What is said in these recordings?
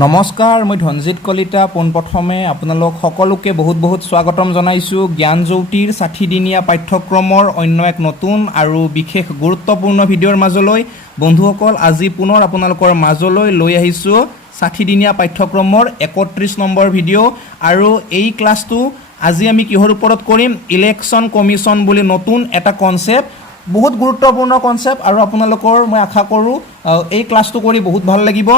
নমস্কাৰ, মই ধনজিত কলিতা পোনপ্ৰথমে আপোনালোক সকলোকে বহুত স্বাগতম জনাইছোঁ জ্ঞানজ্যোতিৰ ৬০ দিনীয়া পাঠ্যক্ৰমৰ অন্য এক নতুন আৰু বিশেষ গুৰুত্বপূৰ্ণ ভিডিঅ'ৰ মাজলৈ। বন্ধুসকল, আজি পুনৰ আপোনালোকৰ মাজলৈ লৈ আহিছোঁ ৬০ দিনীয়া পাঠ্যক্ৰমৰ ৩১ নম্বৰ ভিডিঅ' আৰু এই ক্লাছটো আজি আমি কিহৰ ওপৰত কৰিম? ইলেকশ্যন কমিশ্যন বুলি নতুন এটা কনচেপ্ট, বহুত গুৰুত্বপূৰ্ণ কনচেপ্ট আৰু আপোনালোকৰ মই আশা কৰোঁ এই ক্লাছটো কৰি বহুত ভাল লাগিব।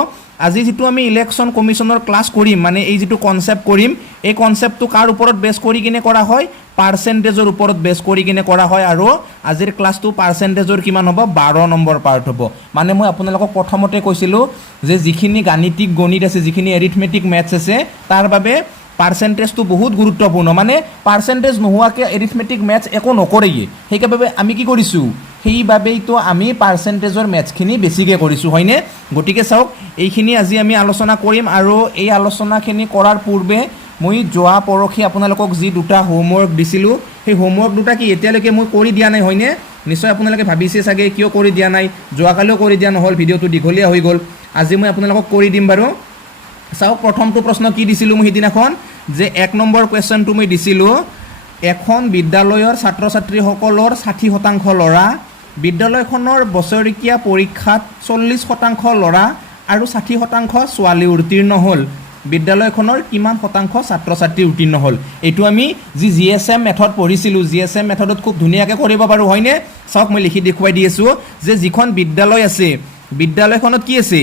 আজি যেটো আমি ইলেকশ্যন কমিশ্যনৰ ক্লাছ কৰিম, মানে এই যেটো কনসেপ্ট কৰিম, এই কনসেপ্টটো কাৰ ওপৰত বেছ কৰি কিনে কৰা হয়? পাৰ্চেন্টেজৰ ওপৰত বেছ কৰি কিনে কৰা হয়। আৰু আজিৰ ক্লাছটো পাৰ্চেন্টেজৰ কিমান হ'ব? 12 নম্বৰ পাৰ্ট হ'ব। মানে মই আপোনালোকক প্ৰথমতে কৈছিলোঁ যে যিখিনি গাণিতিক গণিত আছে, যিখিনি এৰিথমেটিক মেথছ আছে, তাৰ বাবে পাৰ্চেন্টেজটো বহুত গুৰুত্বপূৰ্ণ। মানে পাৰ্চেন্টেজ নোহোৱাকৈ এৰিথমেটিক মেথছ একো নকৰেই। সেইবাবে আমি কি কৰিছোঁ? সেইবাবেইতো আমি পাৰ্চেন্টেজৰ মেথছখিনি বেছিকৈ কৰিছোঁ, হয়নে? গতিকে চাওক, এইখিনি আজি আমি আলোচনা কৰিম আৰু এই আলোচনাখিনি কৰাৰ পূৰ্বে মই যোৱা পৰহি আপোনালোকক যি দুটা হোমৱৰ্ক দিছিলোঁ, সেই হোমৱৰ্ক দুটা কি এতিয়ালৈকে মই কৰি দিয়া নাই, হয়নে? নিশ্চয় আপোনালোকে ভাবিছে চাগে কিয় কৰি দিয়া নাই, যোৱাকালিও কৰি দিয়া নহ'ল, ভিডিঅ'টো দীঘলীয়া হৈ গ'ল। আজি মই আপোনালোকক কৰি দিম বাৰু। চাওক, প্ৰথমটো প্ৰশ্ন কি দিছিলোঁ মই সিদিনাখন, যে 1 নম্বৰ কুৱেশ্যনটো মই দিছিলোঁ, এখন বিদ্যালয়ৰ ছাত্ৰ ছাত্ৰীসকলৰ 60% ল'ৰা, বিদ্যালয়খনৰ বছৰেকীয়া পৰীক্ষাত 40% ল'ৰা আৰু 60% ছোৱালী উত্তীৰ্ণ হ'ল। বিদ্যালয়খনৰ কিমান শতাংশ ছাত্ৰ ছাত্ৰী উত্তীৰ্ণ হ'ল? এইটো আমি যি GSM মেথড পঢ়িছিলোঁ, GSM মেথডত খুব ধুনীয়াকৈ কৰিব পাৰোঁ, হয়নে? চাওক, মই লিখি দেখুৱাই দি আছোঁ যে যিখন বিদ্যালয় আছে, বিদ্যালয়খনত কি আছে?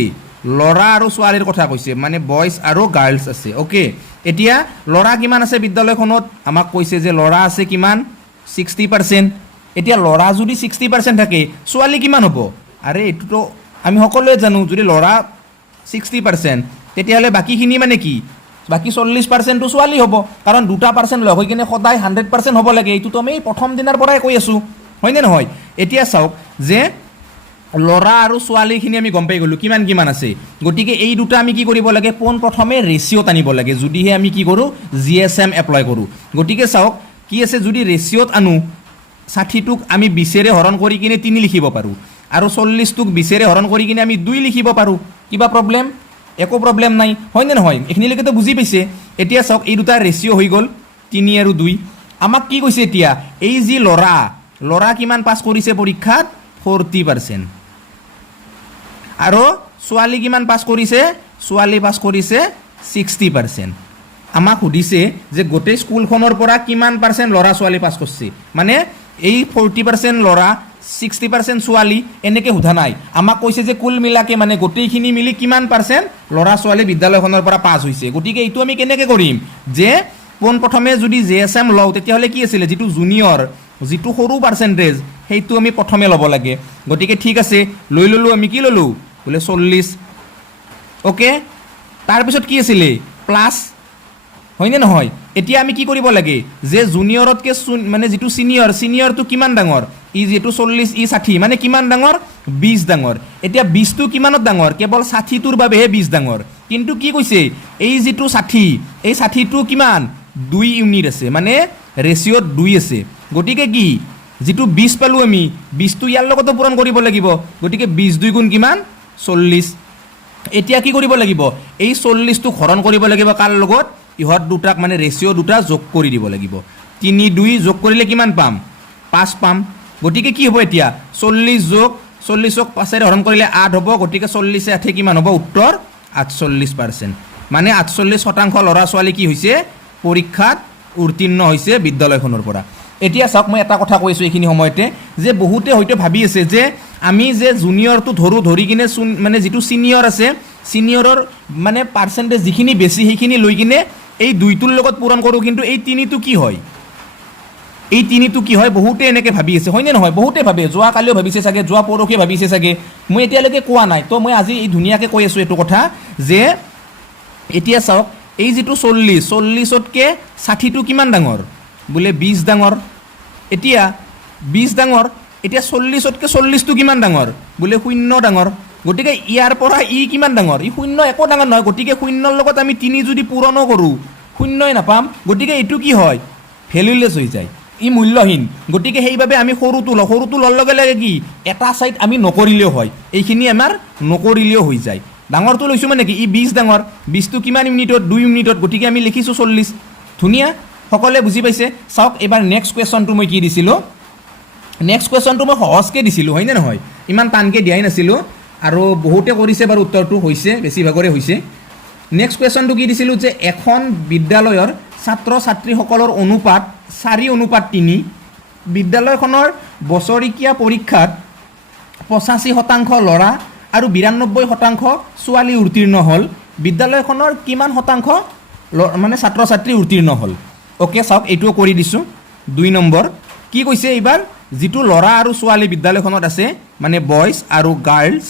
ল'ৰা আৰু ছোৱালীৰ কথা কৈছে, মানে বয়জ আৰু গাৰ্লছ আছে। অ'কে, এতিয়া ল'ৰা কিমান আছে বিদ্যালয়খনত? আমাক কৈছে যে ল'ৰা আছে কিমান? 60%। এতিয়া ল'ৰা যদি 60% থাকে, ছোৱালী কিমান হ'ব? আৰে এইটোতো আমি সকলোৱে জানো, যদি ল'ৰা 60% তেতিয়াহ'লে বাকীখিনি মানে কি? বাকী 40%টো ছোৱালী হ'ব, কাৰণ 2% লগ হৈ কিনে সদায় 100% হ'ব লাগে। এইটোতো আমি প্ৰথম দিনাৰ পৰাই কৈ আছোঁ, হয়নে নহয়? এতিয়া চাওক যে ল'ৰা আৰু ছোৱালীখিনি আমি গম পাই গ'লোঁ কিমান কিমান আছে। গতিকে এই দুটা আমি কি কৰিব লাগে? পোনপ্ৰথমে ৰেচিঅ'ত আনিব লাগে, যদিহে আমি কি কৰোঁ? GSM এপ্লাই কৰোঁ। গতিকে চাওক কি আছে, যদি ৰেচিঅ'ত আনো, 60টোক আমি 20ৰে হৰণ কৰি কিনে 3 লিখিব পাৰোঁ আৰু 40টোক 20ৰে হৰণ কৰি কিনে আমি 2 লিখিব পাৰোঁ। কিবা প্ৰব্লেম? একো প্ৰব্লেম নাই, হয়নে নহয়? এইখিনিলৈকেতো বুজি পাইছে। এতিয়া চাওক, এই দুটা ৰেচিঅ' হৈ গ'ল, 3 আৰু 2। আমাক কি কৈছে এতিয়া? এই যি ল'ৰা কিমান পাছ কৰিছে পৰীক্ষাত? 40%। আৰু ছোৱালী কিমান পাছ কৰিছে? ছোৱালী পাছ কৰিছে 60%। আমাক সুধিছে যে গোটেই স্কুলখনৰ পৰা কিমান পাৰ্চেণ্ট ল'ৰা ছোৱালী পাছ কৰিছে, মানে এই 40% ল'ৰা 60% ছোৱালী এনেকৈ সোধা নাই। আমাক কৈছে যে কুল মিলাকে, মানে গোটেইখিনি মিলি কিমান পাৰ্চেণ্ট ল'ৰা ছোৱালী বিদ্যালয়খনৰ পৰা পাছ হৈছে। গতিকে এইটো আমি কেনেকৈ কৰিম? যে পোনপ্ৰথমে যদি GSM লওঁ, তেতিয়াহ'লে কি আছিলে? যিটো জুনিয়ৰ, যিটো সৰু পাৰ্চেণ্টেজ, সেইটো আমি প্ৰথমে ল'ব লাগে। গতিকে ঠিক আছে, লৈ ল'লোঁ। আমি কি ল'লোঁ? বোলে 40। অ'কে, তাৰপিছত কি আছিলে? প্লাছ, হয়নে নহয়? এতিয়া আমি কি কৰিব লাগে? যে জুনিয়ৰতকৈ মানে যিটো ছিনিয়ৰটো কিমান ডাঙৰ? ই যিটো 40, ই 60, মানে কিমান ডাঙৰ? 20 ডাঙৰ। এতিয়া 20টো কিমানত ডাঙৰ? কেৱল 60টোৰ বাবেহে 20 ডাঙৰ। কিন্তু কি কৈছে? এই যিটো 60, এই 60টো কিমান? 2 ইউনিট আছে, মানে ৰেচিঅ'ত 2 আছে। গতিকে কি? যিটো 20 পালোঁ আমি, 20টো ইয়াৰ লগতো পূৰণ কৰিব লাগিব। গতিকে 20 2 গুণ কিমান? 40। এতিয়া কি কৰিব লাগিব? এই 40টোক হৰণ কৰিব লাগিব কাৰ লগত? ইহঁত দুটাক, মানে ৰেচিঅ' দুটা যোগ কৰি দিব লাগিব। 3 2 যোগ কৰিলে কিমান পাম? 5 পাম। গতিকে কি হ'ব এতিয়া? 40 যোগ 40ক 5ৰে হৰণ কৰিলে 8 হ'ব। গতিকে 40 8 কিমান হ'ব? উত্তৰ 48%। মানে 48% ল'ৰা ছোৱালী কি হৈছে? পৰীক্ষাত উত্তীৰ্ণ হৈছে বিদ্যালয়খনৰ পৰা। এতিয়া চাওক, মই এটা কথা কৈছোঁ এইখিনি সময়তে, যে বহুতে হয়তো ভাবি আছে যে আমি যে জুনিয়ৰটো ধৰি কিনে মানে যিটো ছিনিয়ৰ আছে, ছিনিয়ৰৰ মানে পাৰ্চেণ্টেজ যিখিনি বেছি সেইখিনি লৈ কিনে এই 2টোৰ লগত পূৰণ কৰোঁ। কিন্তু এই 3টো কি হয়? এই 3টো কি হয়? বহুতে এনেকৈ ভাবি আছে, হয়নে নহয়? বহুতে ভাবে, যোৱাকালিও ভাবিছে চাগে, যোৱা পৰহিয়ে ভাবিছে চাগে, মই এতিয়ালৈকে কোৱা নাই। তো মই আজি এই ধুনীয়াকৈ কৈ আছোঁ এইটো কথা, যে এতিয়া চাওক, এই যিটো 40তকৈ 60টো কিমান ডাঙৰ? বোলে 20 ডাঙৰ। এতিয়া 20 ডাঙৰ, এতিয়া 40তকৈ 40টো কিমান ডাঙৰ? বোলে 0 ডাঙৰ। গতিকে ইয়াৰ পৰা ই কিমান ডাঙৰ? ই 0 একো ডাঙৰ নহয়। গতিকে 0ৰ লগত আমি 3 যদি পূৰণো কৰোঁ, 0ই নাপাম। গতিকে এইটো কি হয়? ভেলুলেছ হৈ যায়, ই মূল্যহীন। গতিকে সেইবাবে আমি সৰুটো লোৱাৰ লগে লগে কি? এটা ছাইড আমি নকৰিলেও হয়, এইখিনি আমাৰ নকৰিলেও হৈ যায়। ডাঙৰটো লৈছোঁ মানে কি ই 20 ডাঙৰ 20টো কিমান ইউনিটত 2 ইউনিটত গতিকে আমি লিখিছোঁ 40 ধুনীয়া সকলোৱে বুজি পাইছে চাওক এবাৰ নেক্সট কুৱেশ্যনটো মই কি দিছিলোঁ নেক্সট কুৱেশ্যনটো মই সহজকৈ দিছিলোঁ হয়নে নহয় ইমান টানকৈ দিয়াই নাছিলোঁ আৰু বহুতে কৰিছে বাৰু উত্তৰটো হৈছে বেছিভাগৰে হৈছে নেক্সট কুৱেশ্যনটো কি দিছিলোঁ যে এখন বিদ্যালয়ৰ ছাত্ৰ ছাত্ৰীসকলৰ অনুপাত 4:3 বিদ্যালয়খনৰ বছৰেকীয়া পৰীক্ষাত 85% ল'ৰা আৰু 92% ছোৱালী উত্তীৰ্ণ হ'ল বিদ্যালয়খনৰ কিমান শতাংশ মানে ছাত্ৰ ছাত্ৰী উত্তীৰ্ণ হ'ল অ'কে চাওক এইটোও কৰি দিছোঁ 2 নম্বৰ কি কৈছে এইবাৰ যিটো ল'ৰা আৰু ছোৱালী বিদ্যালয়খনত আছে মানে বয়জ আৰু গাৰ্লছ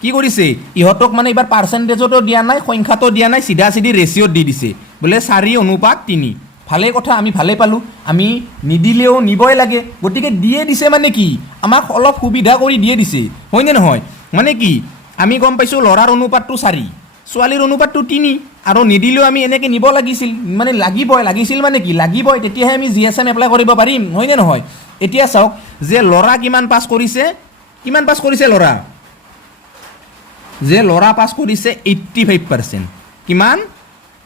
কি কৰিছে ইহঁতক মানে এইবাৰ পাৰ্চেণ্টেজতো দিয়া নাই সংখ্যাতো দিয়া নাই চিধা চিধি ৰেচিঅ'ত দি দিছে বোলে 4:3 ভালেই কথা আমি ভালেই পালোঁ আমি নিদিলেও নিবই লাগে গতিকে দিয়ে দিছে মানে কি আমাক অলপ সুবিধা কৰি দিয়ে দিছে হয়নে নহয় মানে কি আমি গম পাইছোঁ ল'ৰাৰ অনুপাতটো 4 ছোৱালীৰ অনুপাতটো 3 আৰু নিদিলেও আমি এনেকৈ নিব লাগিছিল মানে লাগিছিল মানে কি লাগিবই তেতিয়াহে আমি GSM এপ্লাই কৰিব পাৰিম হয়নে নহয় এতিয়া চাওক যে ল'ৰা কিমান পাছ কৰিছে ল'ৰা যে ল'ৰা পাছ কৰিছে 85% কিমান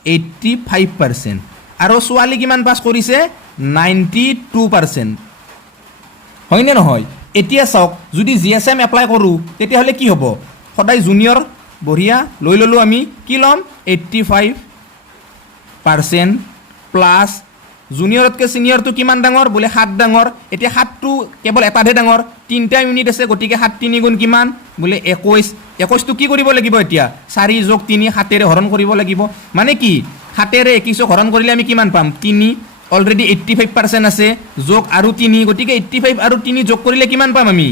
85% আৰু ছোৱালী কিমান পাছ কৰিছে 92% হয়নে নহয় এতিয়া চাওক যদি GSM এপ্লাই কৰোঁ তেতিয়াহ'লে কি হ'ব সদায় জুনিয়ৰ বঢ়িয়া লৈ ল'লোঁ আমি কি ল'ম 85% প্লাছ জুনিয়ৰতকৈ ছিনিয়ৰটো কিমান ডাঙৰ বোলে 7 ডাঙৰ এতিয়া 7টো কেৱল এটাহে ডাঙৰ 3টা ইউনিট আছে গতিকে 7 3 গুণ কিমান বোলে 21টো কি কৰিব লাগিব এতিয়া 4 যোগ 3 7ৰে হৰণ কৰিব লাগিব মানে কি 7ৰে 21ক হৰণ কৰিলে আমি কিমান পাম 3 অলৰেডি 85% আছে যোগ আৰু 3 গতিকে 85 আৰু 3 যোগ কৰিলে কিমান পাম আমি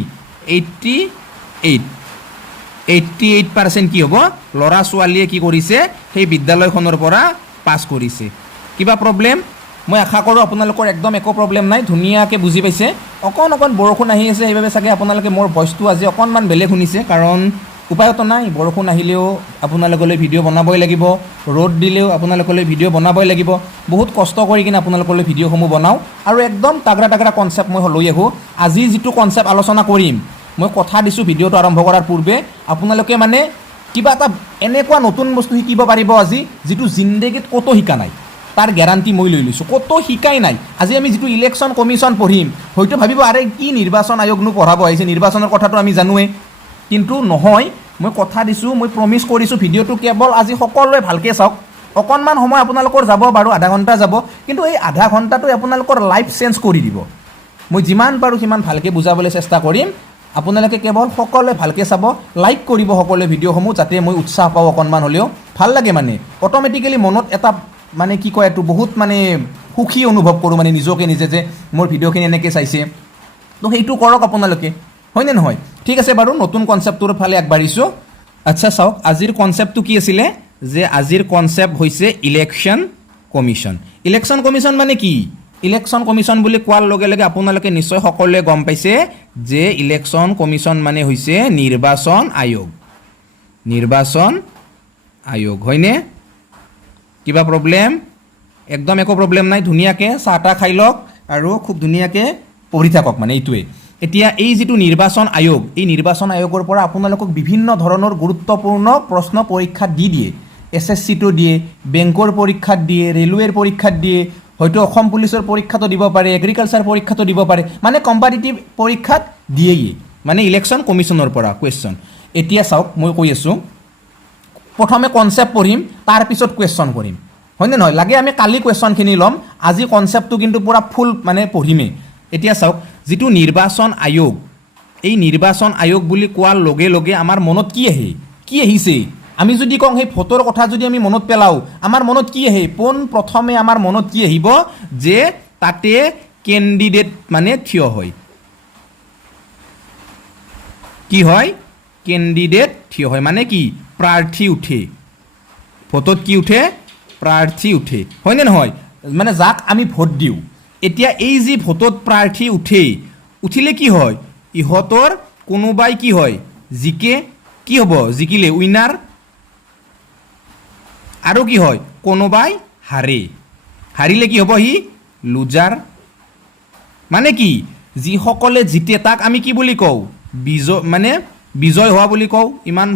88% কি হ'ব ল'ৰা ছোৱালীয়ে কি কৰিছে সেই বিদ্যালয়খনৰ পৰা পাছ কৰিছে কিবা প্ৰব্লেম মই আশা কৰোঁ আপোনালোকৰ একদম একো প্ৰব্লেম নাই ধুনীয়াকৈ বুজি পাইছে অকণ বৰষুণ আহি আছে সেইবাবে চাগে আপোনালোকে মোৰ ভইচটো আজি অকণমান বেলেগ শুনিছে কাৰণ উপায়তো নাই বৰষুণ আহিলেও আপোনালোকলৈ ভিডিঅ' বনাবই লাগিব ৰ'দ দিলেও আপোনালোকলৈ ভিডিঅ' বনাবই লাগিব বহুত কষ্ট কৰি কিনে আপোনালোকলৈ ভিডিঅ'সমূহ বনাওঁ আৰু একদম তাগৰা কনচেপ্ট মই লৈ আহোঁ আজি যিটো কনচেপ্ট আলোচনা কৰিম মই কথা দিছোঁ ভিডিঅ'টো আৰম্ভ কৰাৰ পূৰ্বে আপোনালোকে মানে কিবা এটা এনেকুৱা নতুন বস্তু শিকিব পাৰিব আজি যিটো জিন্দগীত ক'তো শিকা নাই তাৰ গেৰাণ্টি মই লৈ লৈছোঁ ক'তো শিকাই নাই আজি আমি যিটো ইলেকশ্যন কমিশ্যন পঢ়িম হয়তো ভাবিব আৰে কি নিৰ্বাচন আয়োগনো পঢ়াব আহিছে নিৰ্বাচনৰ কথাটো আমি জানোৱেই কিন্তু নহয় মই কথা দিছোঁ মই প্ৰমিছ কৰিছোঁ ভিডিঅ'টো কেৱল আজি সকলোৱে ভালকৈ চাওক অকণমান সময় আপোনালোকৰ যাব বাৰু আধা ঘণ্টা যাব কিন্তু এই আধা ঘণ্টাটো আপোনালোকৰ লাইফ চেঞ্জ কৰি দিব মই যিমান পাৰোঁ সিমান ভালকৈ বুজাবলৈ চেষ্টা কৰিম আপোনালোকে কেৱল সকলোৱে ভালকৈ চাব লাইক কৰিব সকলোৱে ভিডিঅ'সমূহ যাতে মই উৎসাহ পাওঁ অকণমান হ'লেও ভাল লাগে মানে অট'মেটিকেলি মনত এটা মানে কি কয় এইটো বহুত মানে সুখী অনুভৱ কৰোঁ মানে নিজকে নিজে যে মোৰ ভিডিঅ'খিনি এনেকৈ চাইছে তো সেইটো কৰক আপোনালোকে হয়নে নহয় ঠিক আছে বাৰু নতুন কনচেপ্টটোৰ ফালে আগবাঢ়িছোঁ আচ্ছা চাওক আজিৰ কনচেপ্টটো কি আছিলে যে আজিৰ কনচেপ্ট হৈছে ইলেকশ্যন কমিশ্যন মানে কি ইলেকশ্যন কমিশ্যন বুলি কোৱাৰ লগে লগে আপোনালোকে নিশ্চয় সকলোৱে গম পাইছে যে ইলেকশ্যন কমিশ্যন মানে হৈছে নিৰ্বাচন আয়োগ হয়নে কিবা প্ৰব্লেম একদম একো প্ৰব্লেম নাই ধুনীয়াকৈ চাহ তাহ খাই লওক আৰু খুব ধুনীয়াকৈ পঢ়ি থাকক মানে এইটোৱে এতিয়া এই যিটো নিৰ্বাচন আয়োগ এই নিৰ্বাচন আয়োগৰ পৰা আপোনালোকক বিভিন্ন ধৰণৰ গুৰুত্বপূৰ্ণ প্ৰশ্ন পৰীক্ষাত দিয়ে SSCটো দিয়ে বেংকৰ পৰীক্ষাত দিয়ে ৰেলৱেৰ পৰীক্ষাত দিয়ে হয়তো অসম পুলিচৰ পৰীক্ষাটো দিব পাৰে এগ্ৰিকালচাৰ পৰীক্ষাটো দিব পাৰে মানে কম্পাৰিটিভ পৰীক্ষাত দিয়েই মানে ইলেকশ্যন কমিশ্যনৰ পৰা কুৱেশ্যন এতিয়া চাওক মই কৈ আছোঁ প্ৰথমে কনচেপ্ট পঢ়িম তাৰপিছত কুৱেশ্যন কৰিম হয়নে নহয় লাগে আমি কালি কুৱেশ্যনখিনি ল'ম আজি কনচেপ্টটো কিন্তু পূৰা ফুল মানে পঢ়িমেই এতিয়া চাওক যিটো নিৰ্বাচন আয়োগ এই নিৰ্বাচন আয়োগ বুলি কোৱাৰ লগে লগে আমাৰ মনত কি আহিছে আমি যদি কওঁ সেই ভোটৰ কথা যদি আমি মনত পেলাওঁ আমাৰ মনত কি আহে পোনপ্ৰথমে আমাৰ মনত কি আহিব যে তাতে কেণ্ডিডেট মানে থিয় হয় কি হয় কেণ্ডিডেট থিয় হয় মানে কি প্ৰাৰ্থী উঠে ভোটত কি উঠে প্ৰাৰ্থী উঠে হয়নে নহয় মানে যাক আমি ভোট দিওঁ এতিয়া এই যি ভোটত প্ৰাৰ্থী উঠিলে কি হয় ইহঁতৰ কোনোবাই কি হয় জিকে কি হ'ব জিকিলে উইনাৰ আৰু কি হয় কোনোবাই হাৰিলে কি হ'ব সি লুজাৰ মানে কি যিসকলে জিতে তাক আমি কি বুলি কওঁ বিজয় হোৱা বুলি কওঁ ইমান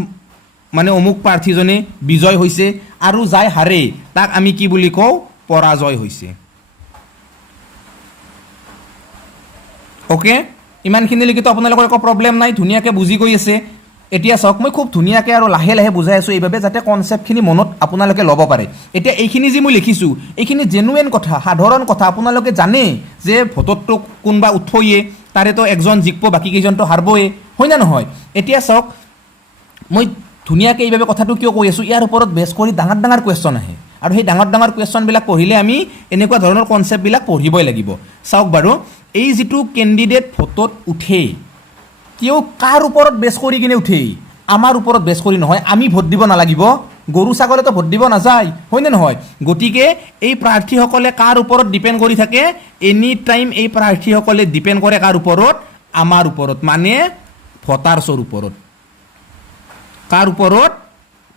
মানে অমুক প্ৰাৰ্থীজনে বিজয় হৈছে আৰু যাই হাৰে তাক আমি কি বুলি কওঁ পৰাজয় হৈছে ওকে ইমানখিনিলৈকেতো আপোনালোকৰ একো প্ৰব্লেম নাই ধুনীয়াকৈ বুজি গৈ আছে এতিয়া চাওক মই খুব ধুনীয়াকৈ আৰু লাহে লাহে বুজাই আছোঁ এইভাৱে যাতে কনচেপ্টখিনি মনত আপোনালোকে ল'ব পাৰে এতিয়া এইখিনি যি মই লিখিছোঁ এইখিনি জেনুৱেন কথা সাধাৰণ কথা আপোনালোকে জানে যে ভোটতটো কোনোবা উঠয়ে তাৰেতো একজন জিকিব বাকী কেইজনতো হাৰবয়ে হয় না নহয় এতিয়া চাওক মই ধুনীয়াকৈ এইভাৱে কথাটো কিয় কৈ আছোঁ ইয়াৰ ওপৰত বেছ কৰি ডাঙৰ ডাঙৰ কুৱেশ্যন আহে আৰু সেই ডাঙৰ ডাঙৰ কুৱেশ্যনবিলাক পঢ়িলে আমি এনেকুৱা ধৰণৰ কনচেপ্টবিলাক পঢ়িবই লাগিব চাওক বাৰু এই যিটো কেণ্ডিডেট ভোটত উঠে তেওঁ কাৰ ওপৰত বেছ কৰি কিনে উঠে আমাৰ ওপৰত বেছ কৰি নহয় আমি ভোট দিব নালাগিব গৰু ছাগলেতো ভোট দিব নাযায় হয়নে নহয় গতিকে এই প্ৰাৰ্থীসকলে কাৰ ওপৰত ডিপেণ্ড কৰি থাকে এনি টাইম এই প্ৰাৰ্থীসকলে ডিপেণ্ড কৰে কাৰ ওপৰত আমাৰ ওপৰত মানে ভোটাৰ্ছৰ ওপৰত কাৰ ওপৰত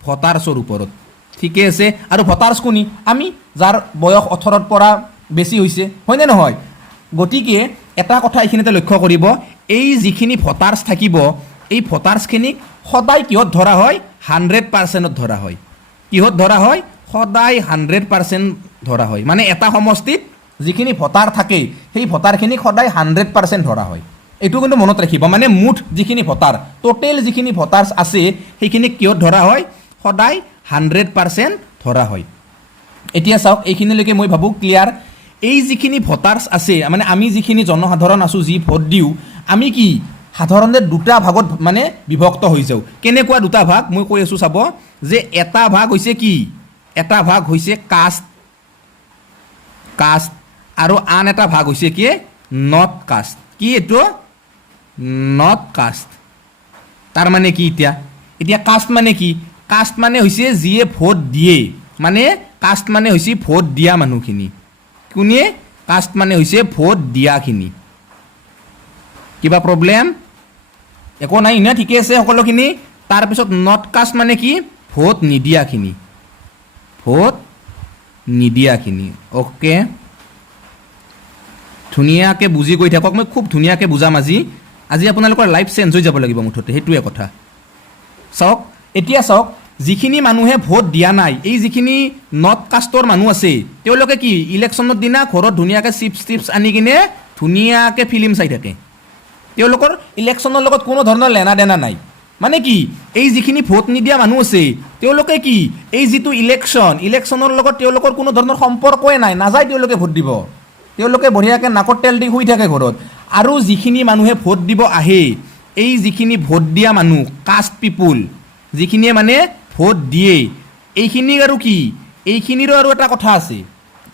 ভোটাৰ্ছৰ ওপৰত ঠিকে আছে আৰু ভোটাৰ্ছ কোনি আমি যাৰ বয়স 18ৰ পৰা বেছি হৈছে হয়নে নহয় গতিকে এটা কথা এইখিনিতে লক্ষ্য কৰিব এই যিখিনি ভোটাৰ্ছ থাকিব এই ভোটাৰ্ছখিনিক সদায় কিহত ধৰা হয় 100%ত ধৰা হয় কিহত ধৰা হয় সদায় 100% ধৰা হয় মানে এটা সমষ্টিত যিখিনি ভোটাৰ থাকে সেই ভোটাৰখিনিক সদায় 100% ধৰা হয় এইটো কিন্তু মনত ৰাখিব মানে মুঠ যিখিনি ভোটাৰ টোটেল যিখিনি ভোটাৰ্ছ আছে সেইখিনিক কিহত ধৰা হয় সদায় 100% ধৰা হয় এতিয়া চাওক এইখিনিলৈকে মই ভাবোঁ ক্লিয়াৰ এই যিখিনি ভোটাৰ্ছ আছে মানে আমি যিখিনি জনসাধাৰণ আছোঁ যি ভোট দিওঁ আমি কি সাধাৰণতে দুটা ভাগত মানে বিভক্ত হৈ যাওঁ কেনেকুৱা দুটা ভাগ মই কৈ আছোঁ চাব যে এটা ভাগ হৈছে কি এটা ভাগ হৈছে কাষ্ট কাষ্ট আৰু আন এটা ভাগ হৈছে কি নট কাষ্ট কি এইটো নট কাষ্ট তাৰ মানে কি এতিয়া কাষ্ট মানে কি কাষ্ট মানে হৈছে যিয়ে ভোট দিয়ে মানে কাষ্ট মানে হৈছে ভোট দিয়া মানুহখিনি কোনে কাষ্ট মানে হৈছে ভোট দিয়াখিনি কিবা প্ৰব্লেম একো নাই না ঠিকে আছে সকলোখিনি তাৰপিছত নট কাষ্ট মানে কি ভোট নিদিয়াখিনি ভোট নিদিয়াখিনি অ'কে ধুনীয়াকৈ বুজি গৈ থাকক মই খুব ধুনীয়াকৈ বুজাম আজি আপোনালোকৰ লাইফ চেঞ্জ হৈ যাব লাগিব মুঠতে সেইটোৱে কথা চাওক এতিয়া চাওক যিখিনি মানুহে ভোট দিয়া নাই এই যিখিনি নট কাষ্টৰ মানুহ আছে তেওঁলোকে কি ইলেকশ্যনৰ দিনা ঘৰত ধুনীয়াকৈ চিপছ আনি কিনে ধুনীয়াকৈ ফিল্ম চাই থাকে তেওঁলোকৰ ইলেকশ্যনৰ লগত কোনো ধৰণৰ লেনা দেনা নাই মানে কি এই যিখিনি ভোট নিদিয়া মানুহ আছে তেওঁলোকে কি এই যিটো ইলেকশ্যনৰ লগত তেওঁলোকৰ কোনো ধৰণৰ সম্পৰ্কই নাই নাযায় তেওঁলোকে ভোট দিব তেওঁলোকে বঢ়িয়াকৈ নাকত তেল দি শুই থাকে ঘৰত আৰু যিখিনি মানুহে ভোট দিব আহে এই যিখিনি ভোট দিয়া মানুহ কাষ্ট পিপুল যিখিনিয়ে মানে ভোট দিয়ে এইখিনি আৰু কি এইখিনিৰো আৰু এটা কথা আছে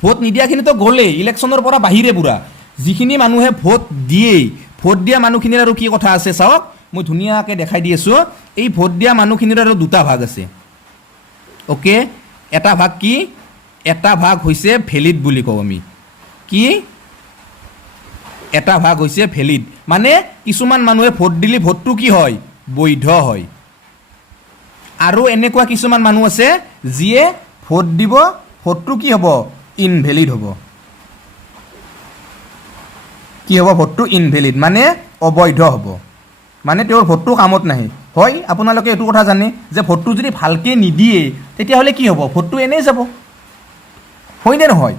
ভোট নিদিয়াখিনিতো গ'লেই ইলেকশ্যনৰ পৰা বাহিৰে পুৰা যিখিনি মানুহে ভোট দিয়ে ভোট দিয়া মানুহখিনিৰ আৰু কি কথা আছে চাওক মই ধুনীয়াকৈ দেখাই দি আছোঁ এই ভোট দিয়া মানুহখিনিৰ আৰু দুটা ভাগ আছে অ'কে এটা ভাগ কি এটা ভাগ হৈছে ভেলিড বুলি কওঁ আমি কি এটা ভাগ হৈছে ভেলিড মানে কিছুমান মানুহে ভোট দিলে ভোটটো কি হয় বৈধ হয় আৰু এনেকুৱা কিছুমান মানুহ আছে যিয়ে ভোট দিব ভোটটো কি হ'ব ইনভেলিড হ'ব কি হ'ব ভোটটো ইনভেলিড মানে অবৈধ হ'ব মানে তেওঁৰ ভোটটো কামত নাহে হয় আপোনালোকে এইটো কথা জানে যে ভোটটো যদি ভালকৈ নিদিয়ে তেতিয়াহ'লে কি হ'ব ভোটটো এনেই যাব হয়নে নহয়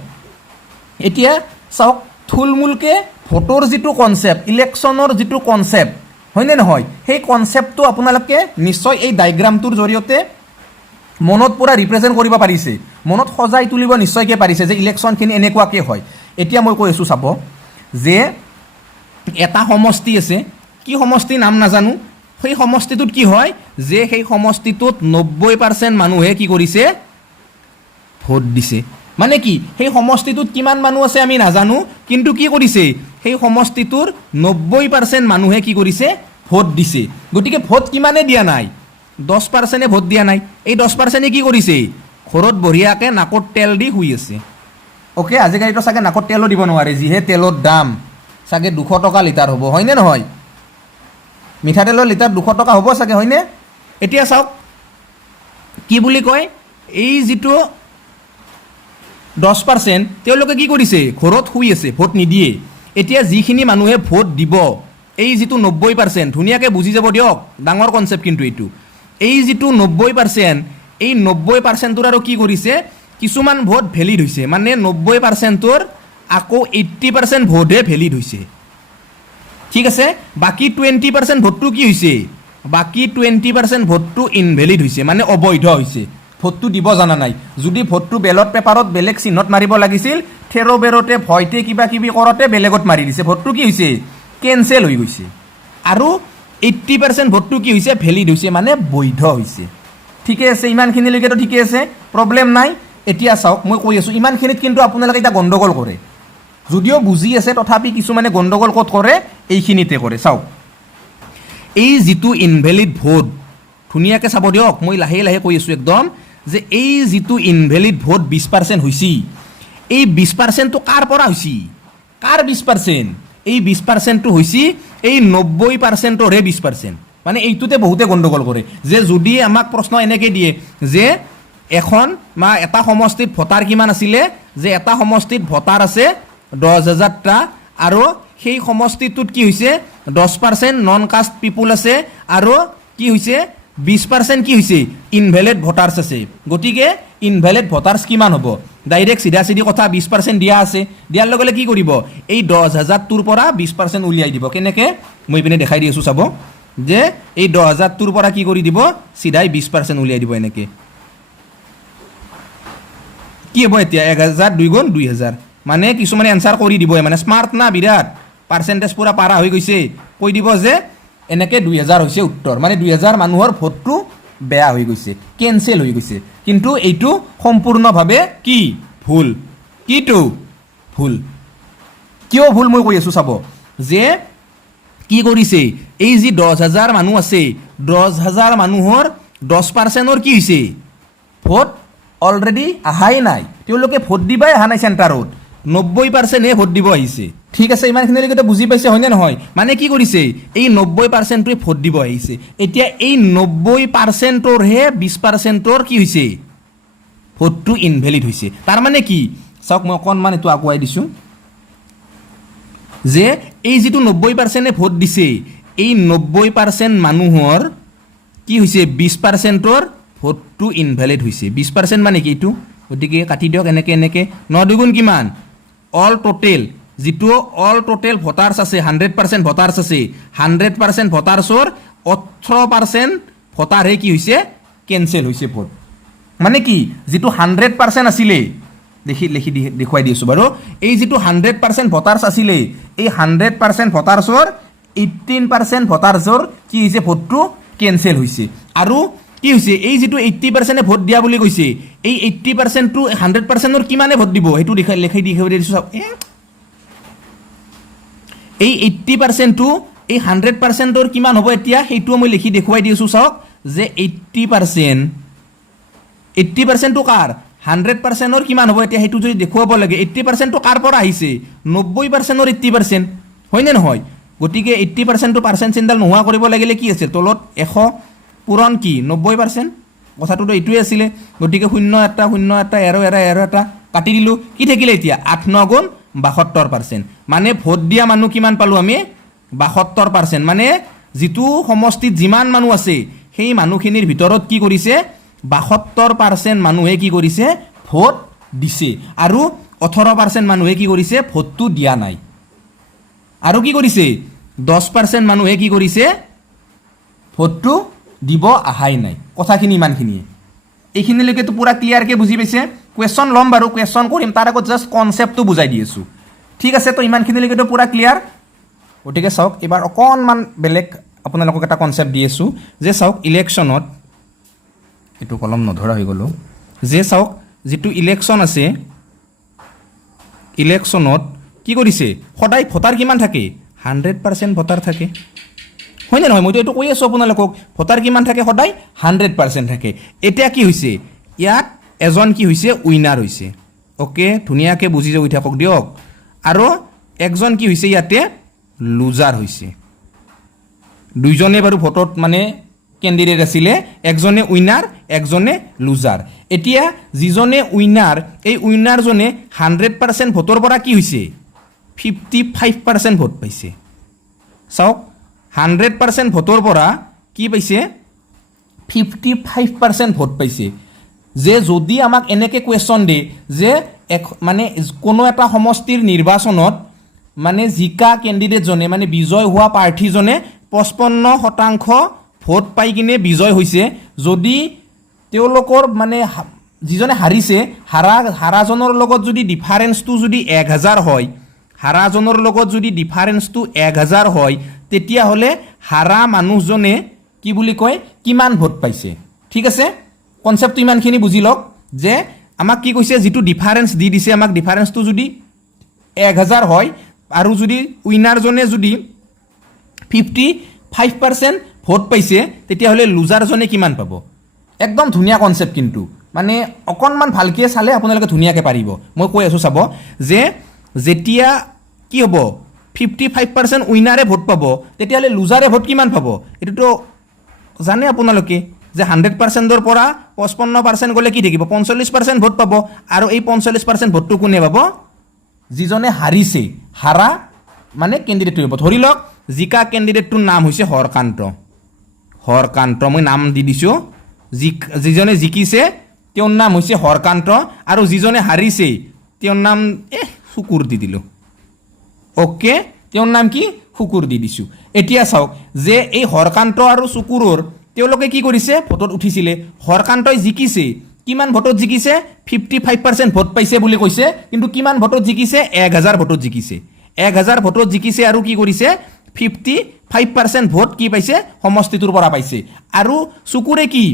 এতিয়া চাওক থুলমূলকৈ ভোটৰ যিটো কনচেপ্ট ইলেকশ্যনৰ যিটো কনচেপ্ট হয়নে নহয় সেই কনচেপ্টটো আপোনালোকে নিশ্চয় এই ডায়েগ্ৰামটোৰ জৰিয়তে মনত পূৰা ৰিপ্ৰেজেণ্ট কৰিব পাৰিছে মনত সজাই তুলিব নিশ্চয়কৈ পাৰিছে যে ইলেকশ্যনখিনি এনেকুৱাকৈ হয় এতিয়া মই কৈ আছোঁ চাব যে এটা সমষ্টি আছে কি সমষ্টি নাম নাজানো সেই সমষ্টিটোত কি হয় যে সেই সমষ্টিটোত 90% মানুহে কি কৰিছে ভোট দিছে মানে কি সেই সমষ্টিটোত কিমান মানুহ আছে আমি নাজানো কিন্তু কি কৰিছে সেই সমষ্টিটোৰ 90% মানুহে কি কৰিছে ভোট দিছে গতিকে ভোট কিমানে দিয়া নাই 10%ে ভোট দিয়া নাই এই 10%ে কি কৰিছে ঘৰত বঢ়িয়াকৈ নাকত তেল দি শুই আছে অ'কে আজিকালিতো চাগে নাকত তেলো দিব নোৱাৰে যিহে তেলৰ দাম চাগে 200 টকা লিটাৰ হ'ব হয়নে নহয় মিঠাতেলৰ লিটাৰ 200 টকা হ'ব চাগে হয়নে এতিয়া চাওক কি বুলি কয় এই যিটো 10% তেওঁলোকে কি কৰিছে ঘৰত শুই আছে ভোট নিদিয়ে এতিয়া যিখিনি মানুহে ভোট দিব এই যিটো 90% ধুনীয়াকৈ বুজি যাব দিয়ক ডাঙৰ কনচেপ্ট কিন্তু এইটো এই যিটো 90% এই 90%ৰ আৰু কি কৰিছে কিছুমান ভোট ভেলিড হৈছে মানে 90%ৰ আকৌ 80% ভোটহে ভেলিড হৈছে ঠিক আছে বাকি 20% ভোটটো কি হৈছে বাকি 20% ভোটটো ইনভেলিড হৈছে মানে অবৈধ হৈছে ভোটটো দিব জানা নাই যদি ভোটটো বেলট পেপাৰত বেলেগ চিহ্নত মাৰিব লাগিছিল থেৰো বেৰতে ভয়তে কিবা কিবি কৰতে বেলেগত মাৰি দিছে ভোটটো কি হৈছে কেনসেল হৈ গৈছে আৰু 80% ভোটটো কি হৈছে ভেলিড হৈছে মানে বৈধ হৈছে ঠিক আছে ইমানখিনিলৈকে তো ঠিক আছে প্ৰবলেম নাই এতিয়া চাওক মই কৈ আছো ইমানখিনিত কিন্তু আপোনালোকে এটা গণ্ডগোল কৰে যদিও বুজি আছে তথাপি কিছু মানে গণ্ডগোল ক'ত কৰে এইখিনিতে কৰে চাওক এই যিটো ইনভেলিড ভোট ধুনীয়াকৈ চাব দিয়ক মই লাহে লাহে কৈ আছো একদম যে এই যিটো ইনভেলিড ভোট 20% হৈছি এই 20% তো কাৰ পৰা হৈছি কাৰ 20% এই 20% তো হৈছি এই 90% ৰে 20% মানে এইটোতে বহুতে গণ্ডগোল কৰে যে যদি আমাক প্ৰশ্ন এনেকৈ দিয়ে যে এখন মা এটা সমষ্টিত ভোটাৰ কিমান আছিলে যে এটা সমষ্টিত ভোটাৰ আছে 10,000টা আৰু সেই সমষ্টিটোত কি হৈছে 10% নন কাষ্ট পিপুল আছে আৰু কি হৈছে 20% কি হৈছে ইনভ্যালিড ভোটাৰ্স আছে গতিকে ইনভ্যালিড ভোটাৰ্স কিমান হ'ব ডাইৰেক্ট সিধা সিধি কথা 20% দিয়া আছে দিয়াৰ লগে লগে কি কৰিব এই 10,000 টোৰ পৰা 20% উলিয়াই দিব কেনেকে মই পিনে দেখাই দি আছো চাব যে এই 10,000 টোৰ পৰা কি কৰি দিব সিধাই 20% উলিয়াই দিব এনেকে কি হ'ব এতিয়া 1000 2 গুণ 2000 মানে কিছুমানে আনসাৰ কৰি দিব মানে স্মাৰ্ট না বিৰাট পাৰ্সেন্টেজ পুৰা পাৰা হৈ গৈছে কৈ দিব যে এনেকে 2000 হৈছে উত্তৰ মানে 2000 মানুহৰ ভোটটো বেয়া হৈ গৈছে কেনসেল হৈ গৈছে কিন্তু এইটো সম্পূৰ্ণভাৱে কি ভুল কিটো ভুল কিয় ভুল মই কৈ আছো চাব যে কি কৰিছে এই যি 10,000 মানুহ আছে 10,000 মানুহৰ 10%ৰ কি হৈছে ভোট অলৰেডি আহাই নাই তেওঁলোকে ভোট দিবাই আহা নাই চেণ্টাৰত 90% হে ভোট দিব আহিছে ঠিক আছে ইমানখিনিলৈকে তো বুজি পাইছে হয়নে নহয় মানে কি কৰিছে এই 90% টোই ভোট দিব আহিছে এতিয়া এই 90%ৰ হে 20%ৰ কি হৈছে ভোটটো ইনভ্যালিড হৈছে তাৰ মানে কি চাওক মই অকণমান এটো আগুৱাই দিছো যে এই যিটো 90% এ ভোট দিছে এই 90% মানুহৰ কি হৈছে 20%ৰ ভোটটো ইনভ্যালিড হৈছে 20% মানে কি এইটো গতিকে কাটি দিয়ক এনেকে এনেকে 9 দুগুণ কিমান অল টোটেল যিটো অল টোটেল ভোটাৰ্স আছে 100% ভোটাৰ্স আছে 100% ভোটাৰ্সৰ 18% ভোটাৰহে কি হৈছে কেনসেল হৈছে ভোট মানে কি যিটো 100% আছিলে লিখি দেখুৱাই দিছো বাৰু এই যিটো 100% ভোটাৰ্স আছিলে এই 100% ভোটাৰ্সৰ 18% ভোটাৰ্সৰ কি হৈছে ভোটটো কেনসেল হৈছে আৰু কি হৈছে এই যিটো 80% ভোট দিয়া বুলি কৈছে এই 80% টু 100%ৰ কিমানে ভোট দিব হেতু লিখি দিছো এই 80% টু এই 100%ৰ কিমান হ'ব এতিয়া হেতু মই লিখি দেখুৱাই দিছো চাওক যে 80% টু কাৰ 100%ৰ কিমান হ'ব এতিয়া হেতু যদি দেখুৱাব লাগে 80% টু কাৰ পৰা আহিছে 90%ৰ 80% হয়নে নহয় গতিকে 80% টু পাৰ্চেন্ট চিন্তাল নোহোৱা কৰিব লাগিলে কি আছে তলত 100 পুৰণ কি 90% কথাটো তো এইটোৱে আছিল গতিকে 0 এটা 0 এটা 0 এটা কাটি দিলো কি থাকিলে এতিয়া 8 9 গুণ 72% মানে ভোট দিয়া মানুহ কিমান পালো আমি 72% মানে যিটো সমষ্টিত যিমান মানুহ আছে সেই মানুহখিনিৰ ভিতৰত কি কৰিছে 72% মানুহে কি কৰিছে ভোট দিছে আৰু 18% মানুহে কি কৰিছে ভোটটো দিয়া নাই আৰু কি কৰিছে 10% মানুহে কি কৰিছে ভোটটো দিব আহাই নাই কথাখিনি ইমানখিনিয়ে এইখিনিলৈকে তো পুৰা ক্লিয়াৰকে বুজি পাইছে কোৱেশ্চন ল'ম বাৰু কোৱেশ্চন কৰিম তাৰ আগত জাষ্ট কনসেপ্টটো বুজাই দি আছো ঠিক আছে তো ইমানখিনিলৈকে তো পুৰা ক্লিয়াৰ গতিকে চাওক এবাৰ অকণমান বেলেগ আপোনালোকক এটা কনসেপ্ট দি আছো যে চাওক ইলেকশ্যনত এটো কলম নধৰা হৈ গ'ল যে চাওক যেটো ইলেকশ্যন আছে ইলেকশ্যনত কি কৰিছে সদায় ভোটাৰ কিমান থাকে 100% ভোটাৰ থাকে হয়নে নহয় মই তো এটো কৈ আছো আপোনালোকক ভোটাৰ কিমান থাকে সদায় 100% থাকে এতিয়া কি হৈছে ইয়াত এজন কি হৈছে উইনাৰ হৈছে ওকে ধুনিয়াকে বুজি যাই থাকক দিয়ক আৰু একজন কি হৈছে ইয়াতে লুজাৰ হৈছে দুইজনে বাৰু ভোটত মানে ক্যান্ডিডেট আছিলে একজনে উইনাৰ একজনে লুজাৰ এতিয়া যিজনে উইনাৰ এই উইনাৰ জনে 100% ভোটৰ পৰা কি হৈছে 55% ভোট পাইছে চাওক 100% ভোটৰ পৰা কি পাইছে 55% ভোট পাইছে যে যদি আমাক এনেকৈ কুৱেশ্যন দিয়ে যে মানে কোনো এটা সমষ্টিৰ নিৰ্বাচনত মানে জিকা কেণ্ডিডেটজনে মানে বিজয় হোৱা প্ৰাৰ্থীজনে 55% ভোট পাই কিনে বিজয় হৈছে যদি তেওঁলোকৰ মানে যিজনে হাৰিছে হাৰাজনৰ লগত যদি ডিফাৰেঞ্চটো যদি 1000 হয় হাৰাজনৰ লগত যদি ডিফাৰেঞ্চটো 1000 হয় তেতিয়াহ'লে হাৰা মানুহজনে কি বুলি কয় কিমান ভোট পাইছে ঠিক আছে কনচেপ্টটো ইমানখিনি বুজি লওক যে আমাক কি কৈছে যিটো ডিফাৰেঞ্চ দি দিছে আমাক ডিফাৰেঞ্চটো যদি 1000 হয় আৰু যদি উইনাৰজনে যদি 55% ভোট পাইছে তেতিয়াহ'লে লুজাৰজনে কিমান পাব একদম ধুনীয়া কনচেপ্ট কিন্তু মানে অকণমান ভালকৈ চালে আপোনালোকে ধুনীয়াকৈ পাৰিব মই কৈ আছোঁ চাব যে যেতিয়া কি হ'ব 55% উইনাৰে ভোট পাব তেতিয়াহ'লে লুজাৰে ভোট কিমান পাব এইটোতো জানে আপোনালোকে যে 100%ৰ পৰা 55% গ'লে কি থাকিব 45% ভোট পাব আৰু এই 45% ভোটটো কোনে পাব যিজনে হাৰিছে হাৰা মানে কেণ্ডিডেটটো হ'ব ধৰি লওক জিকা কেণ্ডিডেটটোৰ নাম হৈছে হৰকান্ত মই নাম দি দিছোঁ যিজনে জিকিছে তেওঁৰ নাম হৈছে হৰকান্ত আৰু যিজনে হাৰিছে তেওঁৰ নাম শুকুৰ দি দিলোঁ অ'কে তেওঁৰ নাম কি শুকুৰ দি দিছোঁ এতিয়া চাওক যে এই হৰকান্ত আৰু শুকুৰৰ তেওঁলোকে কি কৰিছে ভোটত উঠিছিলে হৰকান্তই জিকিছে কিমান ভোটত জিকিছে 55% ভোট পাইছে বুলি কৈছে কিন্তু কিমান ভোটত জিকিছে 1000 ভোটত জিকিছে 1000 ভোটত জিকিছে আৰু কি কৰিছে 55% ভোট কি পাইছে সমষ্টিটোৰ পৰা পাইছে আৰু শুকুৰে কি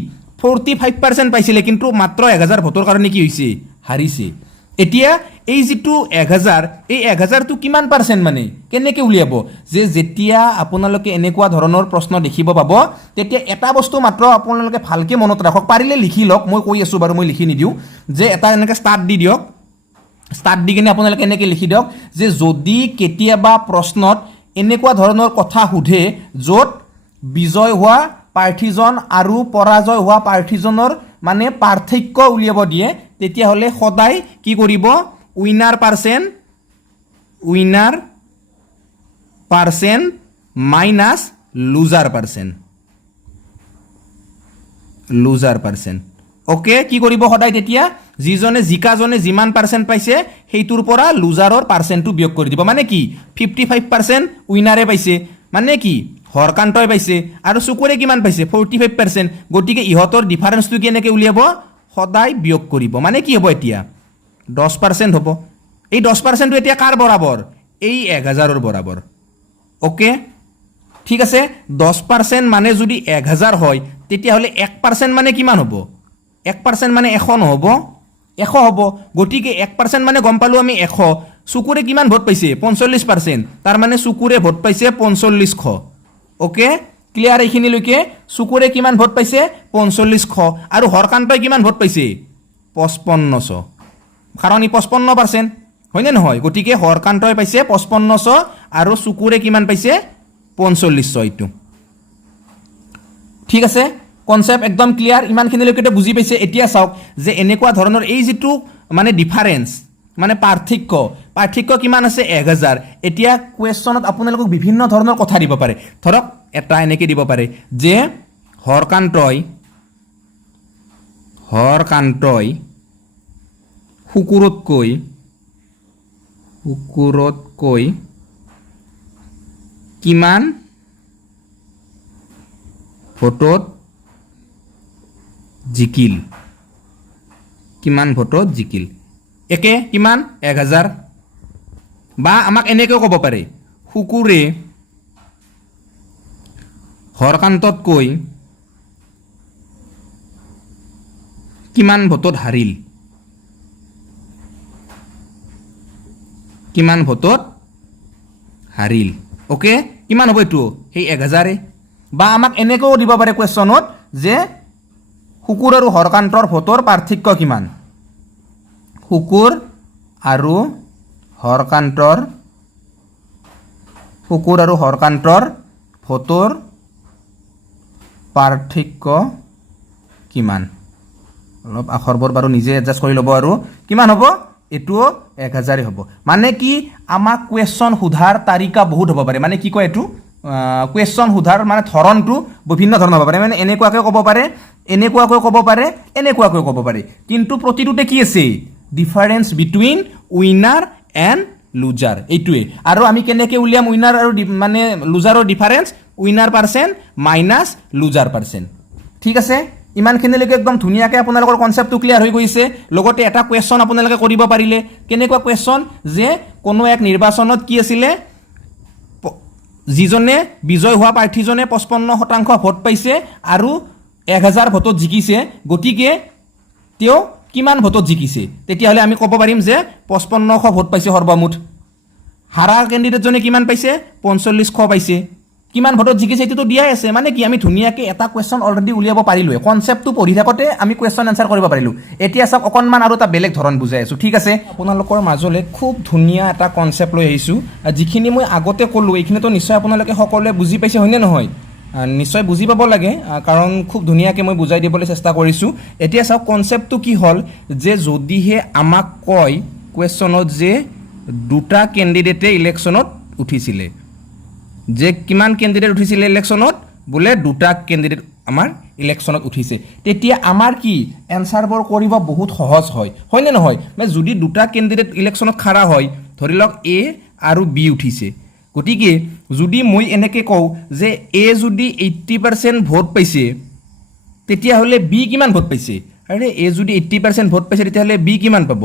45% পাইছিলে কিন্তু মাত্ৰ 1000 ভোটৰ কাৰণে কি হৈছে হাৰিছে এতিয়া এই যিটো 1000 এই 1000টো কিমান পাৰ্চেণ্ট মানে কেনেকৈ উলিয়াব যে যেতিয়া আপোনালোকে এনেকুৱা ধৰণৰ প্ৰশ্ন দেখিব পাব তেতিয়া এটা বস্তু মাত্ৰ আপোনালোকে ভালকৈ মনত ৰাখক পাৰিলে লিখি লওক মই কৈ আছোঁ বাৰু মই লিখি নিদিওঁ যে এটা এনেকৈ ষ্টাৰ্ট দি দিয়ক ষ্টাৰ্ট দি কিনে আপোনালোকে এনেকৈ লিখি দিয়ক যে যদি কেতিয়াবা প্ৰশ্নত এনেকুৱা ধৰণৰ কথা সোধে য'ত বিজয় হোৱা প্ৰাৰ্থীজন আৰু পৰাজয় হোৱা প্ৰাৰ্থীজনৰ মানে পাৰ্থক্য উলিয়াব দিয়ে তেতিয়াহ'লে সদায় কি কৰিব winner percent minus loser percent okay কি কৰিব সদায় তেতিয়া যিজনে জিকাজনে যিমান পাৰ্চেণ্ট পাইছে সেইটোৰ পৰা লুজাৰৰ পাৰ্চেণ্টটো বিয়োগ কৰি দিব মানে কি 55% উইনাৰে পাইছে মানে কি হৰকান্তই পাইছে আৰু শুকুৰে কিমান পাইছে 45% গতিকে ইহঁতৰ ডিফাৰেঞ্চটো কেনেকৈ উলিয়াব সদায় বিয়োগ কৰিব মানে কি হ'ব এতিয়া 10% হ'ব এই 10%টো এতিয়া কাৰ বৰাবৰ এই 1000ৰ বৰাবৰ অ'কে ঠিক আছে 10% মানে যদি 1000 হয় তেতিয়াহ'লে 1% মানে কিমান হ'ব 1% মানে 100 নহ'ব 100 হ'ব গতিকে 1% মানে গম পালোঁ আমি 100 শুকুৰে কিমান ভোট পাইছে 45% তাৰ মানে শুকুৰে ভোট পাইছে 4500 অ'কে ক্লিয়াৰ এইখিনিলৈকে শুকুৰে কিমান ভোট পাইছে 4500 আৰু হৰকান্তই কিমান ভোট পাইছে 5500 কাৰণ ই 55% হয়নে নহয় গতিকে হৰকান্তই পাইছে 5500 আৰু শুকুৰে কিমান পাইছে 4500 এইটো ঠিক আছে কনচেপ্ট একদম ক্লিয়াৰ ইমানখিনিলৈকে বুজি পাইছে এতিয়া চাওক যে এনেকুৱা ধৰণৰ এই যিটো মানে ডিফাৰেঞ্চ মানে পাৰ্থক্য কিমান আছে 1000 এতিয়া কুৱেশ্যনত আপোনালোকক বিভিন্ন ধৰণৰ কথা দিব পাৰে ধৰক এটা এনেকৈ দিব পাৰে যে হৰকান্তই শুকুৰতকৈ কিমান ভোটত জিকিল একে কিমান 1000 বা আমাক এনেকৈ ক'ব পাৰে শুকুৰে হৰকান্ততকৈ কিমান ভোটত হাৰিল অ'কে কিমান হ'ব এইটো সেই 1000 বা আমাক এনেকৈও দিব পাৰে কুৱেশ্যনত যে শুকুৰ আৰু হৰকান্তৰ ভোটৰ পাৰ্থক্য কিমান শুকুৰ আৰু হৰকান্তৰ ভোটৰ পাৰ্থক্য কিমান অলপ আখৰবোৰ বাৰু নিজে এডজাষ্ট কৰি ল'ব আৰু কিমান হ'ব এইটোও 1000 হ'ব মানে কি আমাক কুৱেশ্যন সোধাৰ তাৰিকা বহুত হ'ব পাৰে মানে কি কয় এইটো কুৱেশ্যন সোধাৰ মানে ধৰণটো বিভিন্ন ধৰণৰ হ'ব পাৰে মানে এনেকুৱাকৈ ক'ব পাৰে এনেকুৱাকৈ ক'ব পাৰে এনেকুৱাকৈ ক'ব পাৰে কিন্তু প্ৰতিটোতে কি আছে difference between winner and loser এইটোৱে আৰু আমি কেনেকৈ উলিয়াম উইনাৰ আৰু মানে লুজাৰৰ difference winner percent minus loser percent ঠিক আছে ইমানখিনিলৈকে একদম ধুনীয়াকৈ আপোনালোকৰ কনচেপ্টটো ক্লিয়াৰ হৈ গৈছে লগতে এটা কুৱেশ্যন আপোনালোকে কৰিব পাৰিলে কেনেকুৱা কুৱেশ্যন যে কোনো এক নিৰ্বাচনত কি আছিলে যিজনে বিজয় হোৱা প্ৰাৰ্থীজনে 55% ভোট পাইছে আৰু 1000 ভোটত জিকিছে গতিকে তেওঁ কিমান ভোটত জিকিছে তেতিয়াহ'লে আমি ক'ব পাৰিম যে 5500 ভোট পাইছে সৰ্বমুঠ হাৰা কেণ্ডিডেটজনে কিমান পাইছে 4500 পাইছে কিমান ভোটত জিকিছে এইটোতো দিয়াই আছে মানে কি আমি ধুনীয়াকৈ এটা কুৱেশ্যন অলৰেডি উলিয়াব পাৰিলোৱে কনচেপ্টটো পঢ়ি থাকোঁতে আমি কুৱেশ্যন এনচাৰ কৰিব পাৰিলোঁ এতিয়া চাওক অকণমান আৰু এটা বেলেগ ধৰণ বুজাই আছোঁ ঠিক আছে আপোনালোকৰ মাজলৈ খুব ধুনীয়া এটা কনচেপ্ট লৈ আহিছোঁ যিখিনি মই আগতে ক'লোঁ এইখিনিতো নিশ্চয় আপোনালোকে সকলোৱে বুজি পাইছে হয়নে নহয় নিশ্চয় বুজি পাব লাগে কাৰণ খুব ধুনীয়াকৈ মই বুজাই দিবলৈ চেষ্টা কৰিছোঁ এতিয়া চাওক কনচেপ্টটো কি হ'ল যে যদিহে আমাক কয় কুৱেশ্যনত যে দুটা কেণ্ডিডেটে ইলেকশ্যনত উঠিছিলে যে কিমান কেণ্ডিডেট উঠিছিলে ইলেকশ্যনত বোলে দুটা কেণ্ডিডেট আমাৰ ইলেকশ্যনত উঠিছে তেতিয়া আমাৰ কি এনচাৰবোৰ কৰিব বহুত সহজ হয়নে নহয় মানে যদি দুটা কেণ্ডিডেট ইলেকশ্যনত খাৰা হয় ধৰি লওক এ আৰু বি উঠিছে গতিকে যদি মই এনেকৈ কওঁ যে এ যদি 80% ভোট পাইছে তেতিয়াহ'লে বি কিমান ভোট পাইছে আৰে এ যদি 80% ভোট পাইছে তেতিয়াহ'লে বি কিমান পাব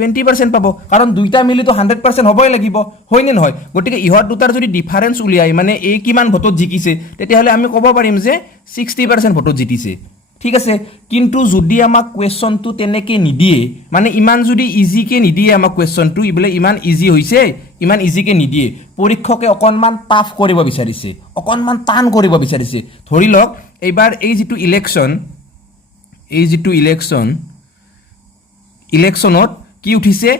20% পাব কাৰণ দুইটা মিলিতো 100% হ'বই লাগিব হয়নে নহয় গতিকে ইহঁত দুটাৰ যদি ডিফাৰেন্স উলিয়াই মানে এ কিমান ভোটত জিকিছে তেতিয়াহ'লে আমি ক'ব পাৰিম যে 60% ভোটত জিকিছে ঠিক আছে কিন্তু যদি আমাক কুৱেশ্যনটো তেনেকৈ নিদিয়ে মানে ইমান যদি ইজিকৈ নিদিয়ে আমাক কুৱেশ্যনটো বোলে ইমান ইজি হৈছে ইমান ইজিকৈ নিদিয়ে পৰীক্ষকে অকণমান টাফ কৰিব বিচাৰিছে অকণমান টান কৰিব বিচাৰিছে ধৰি লওক এইবাৰ এই যিটো ইলেকশ্যনত কি উঠিছে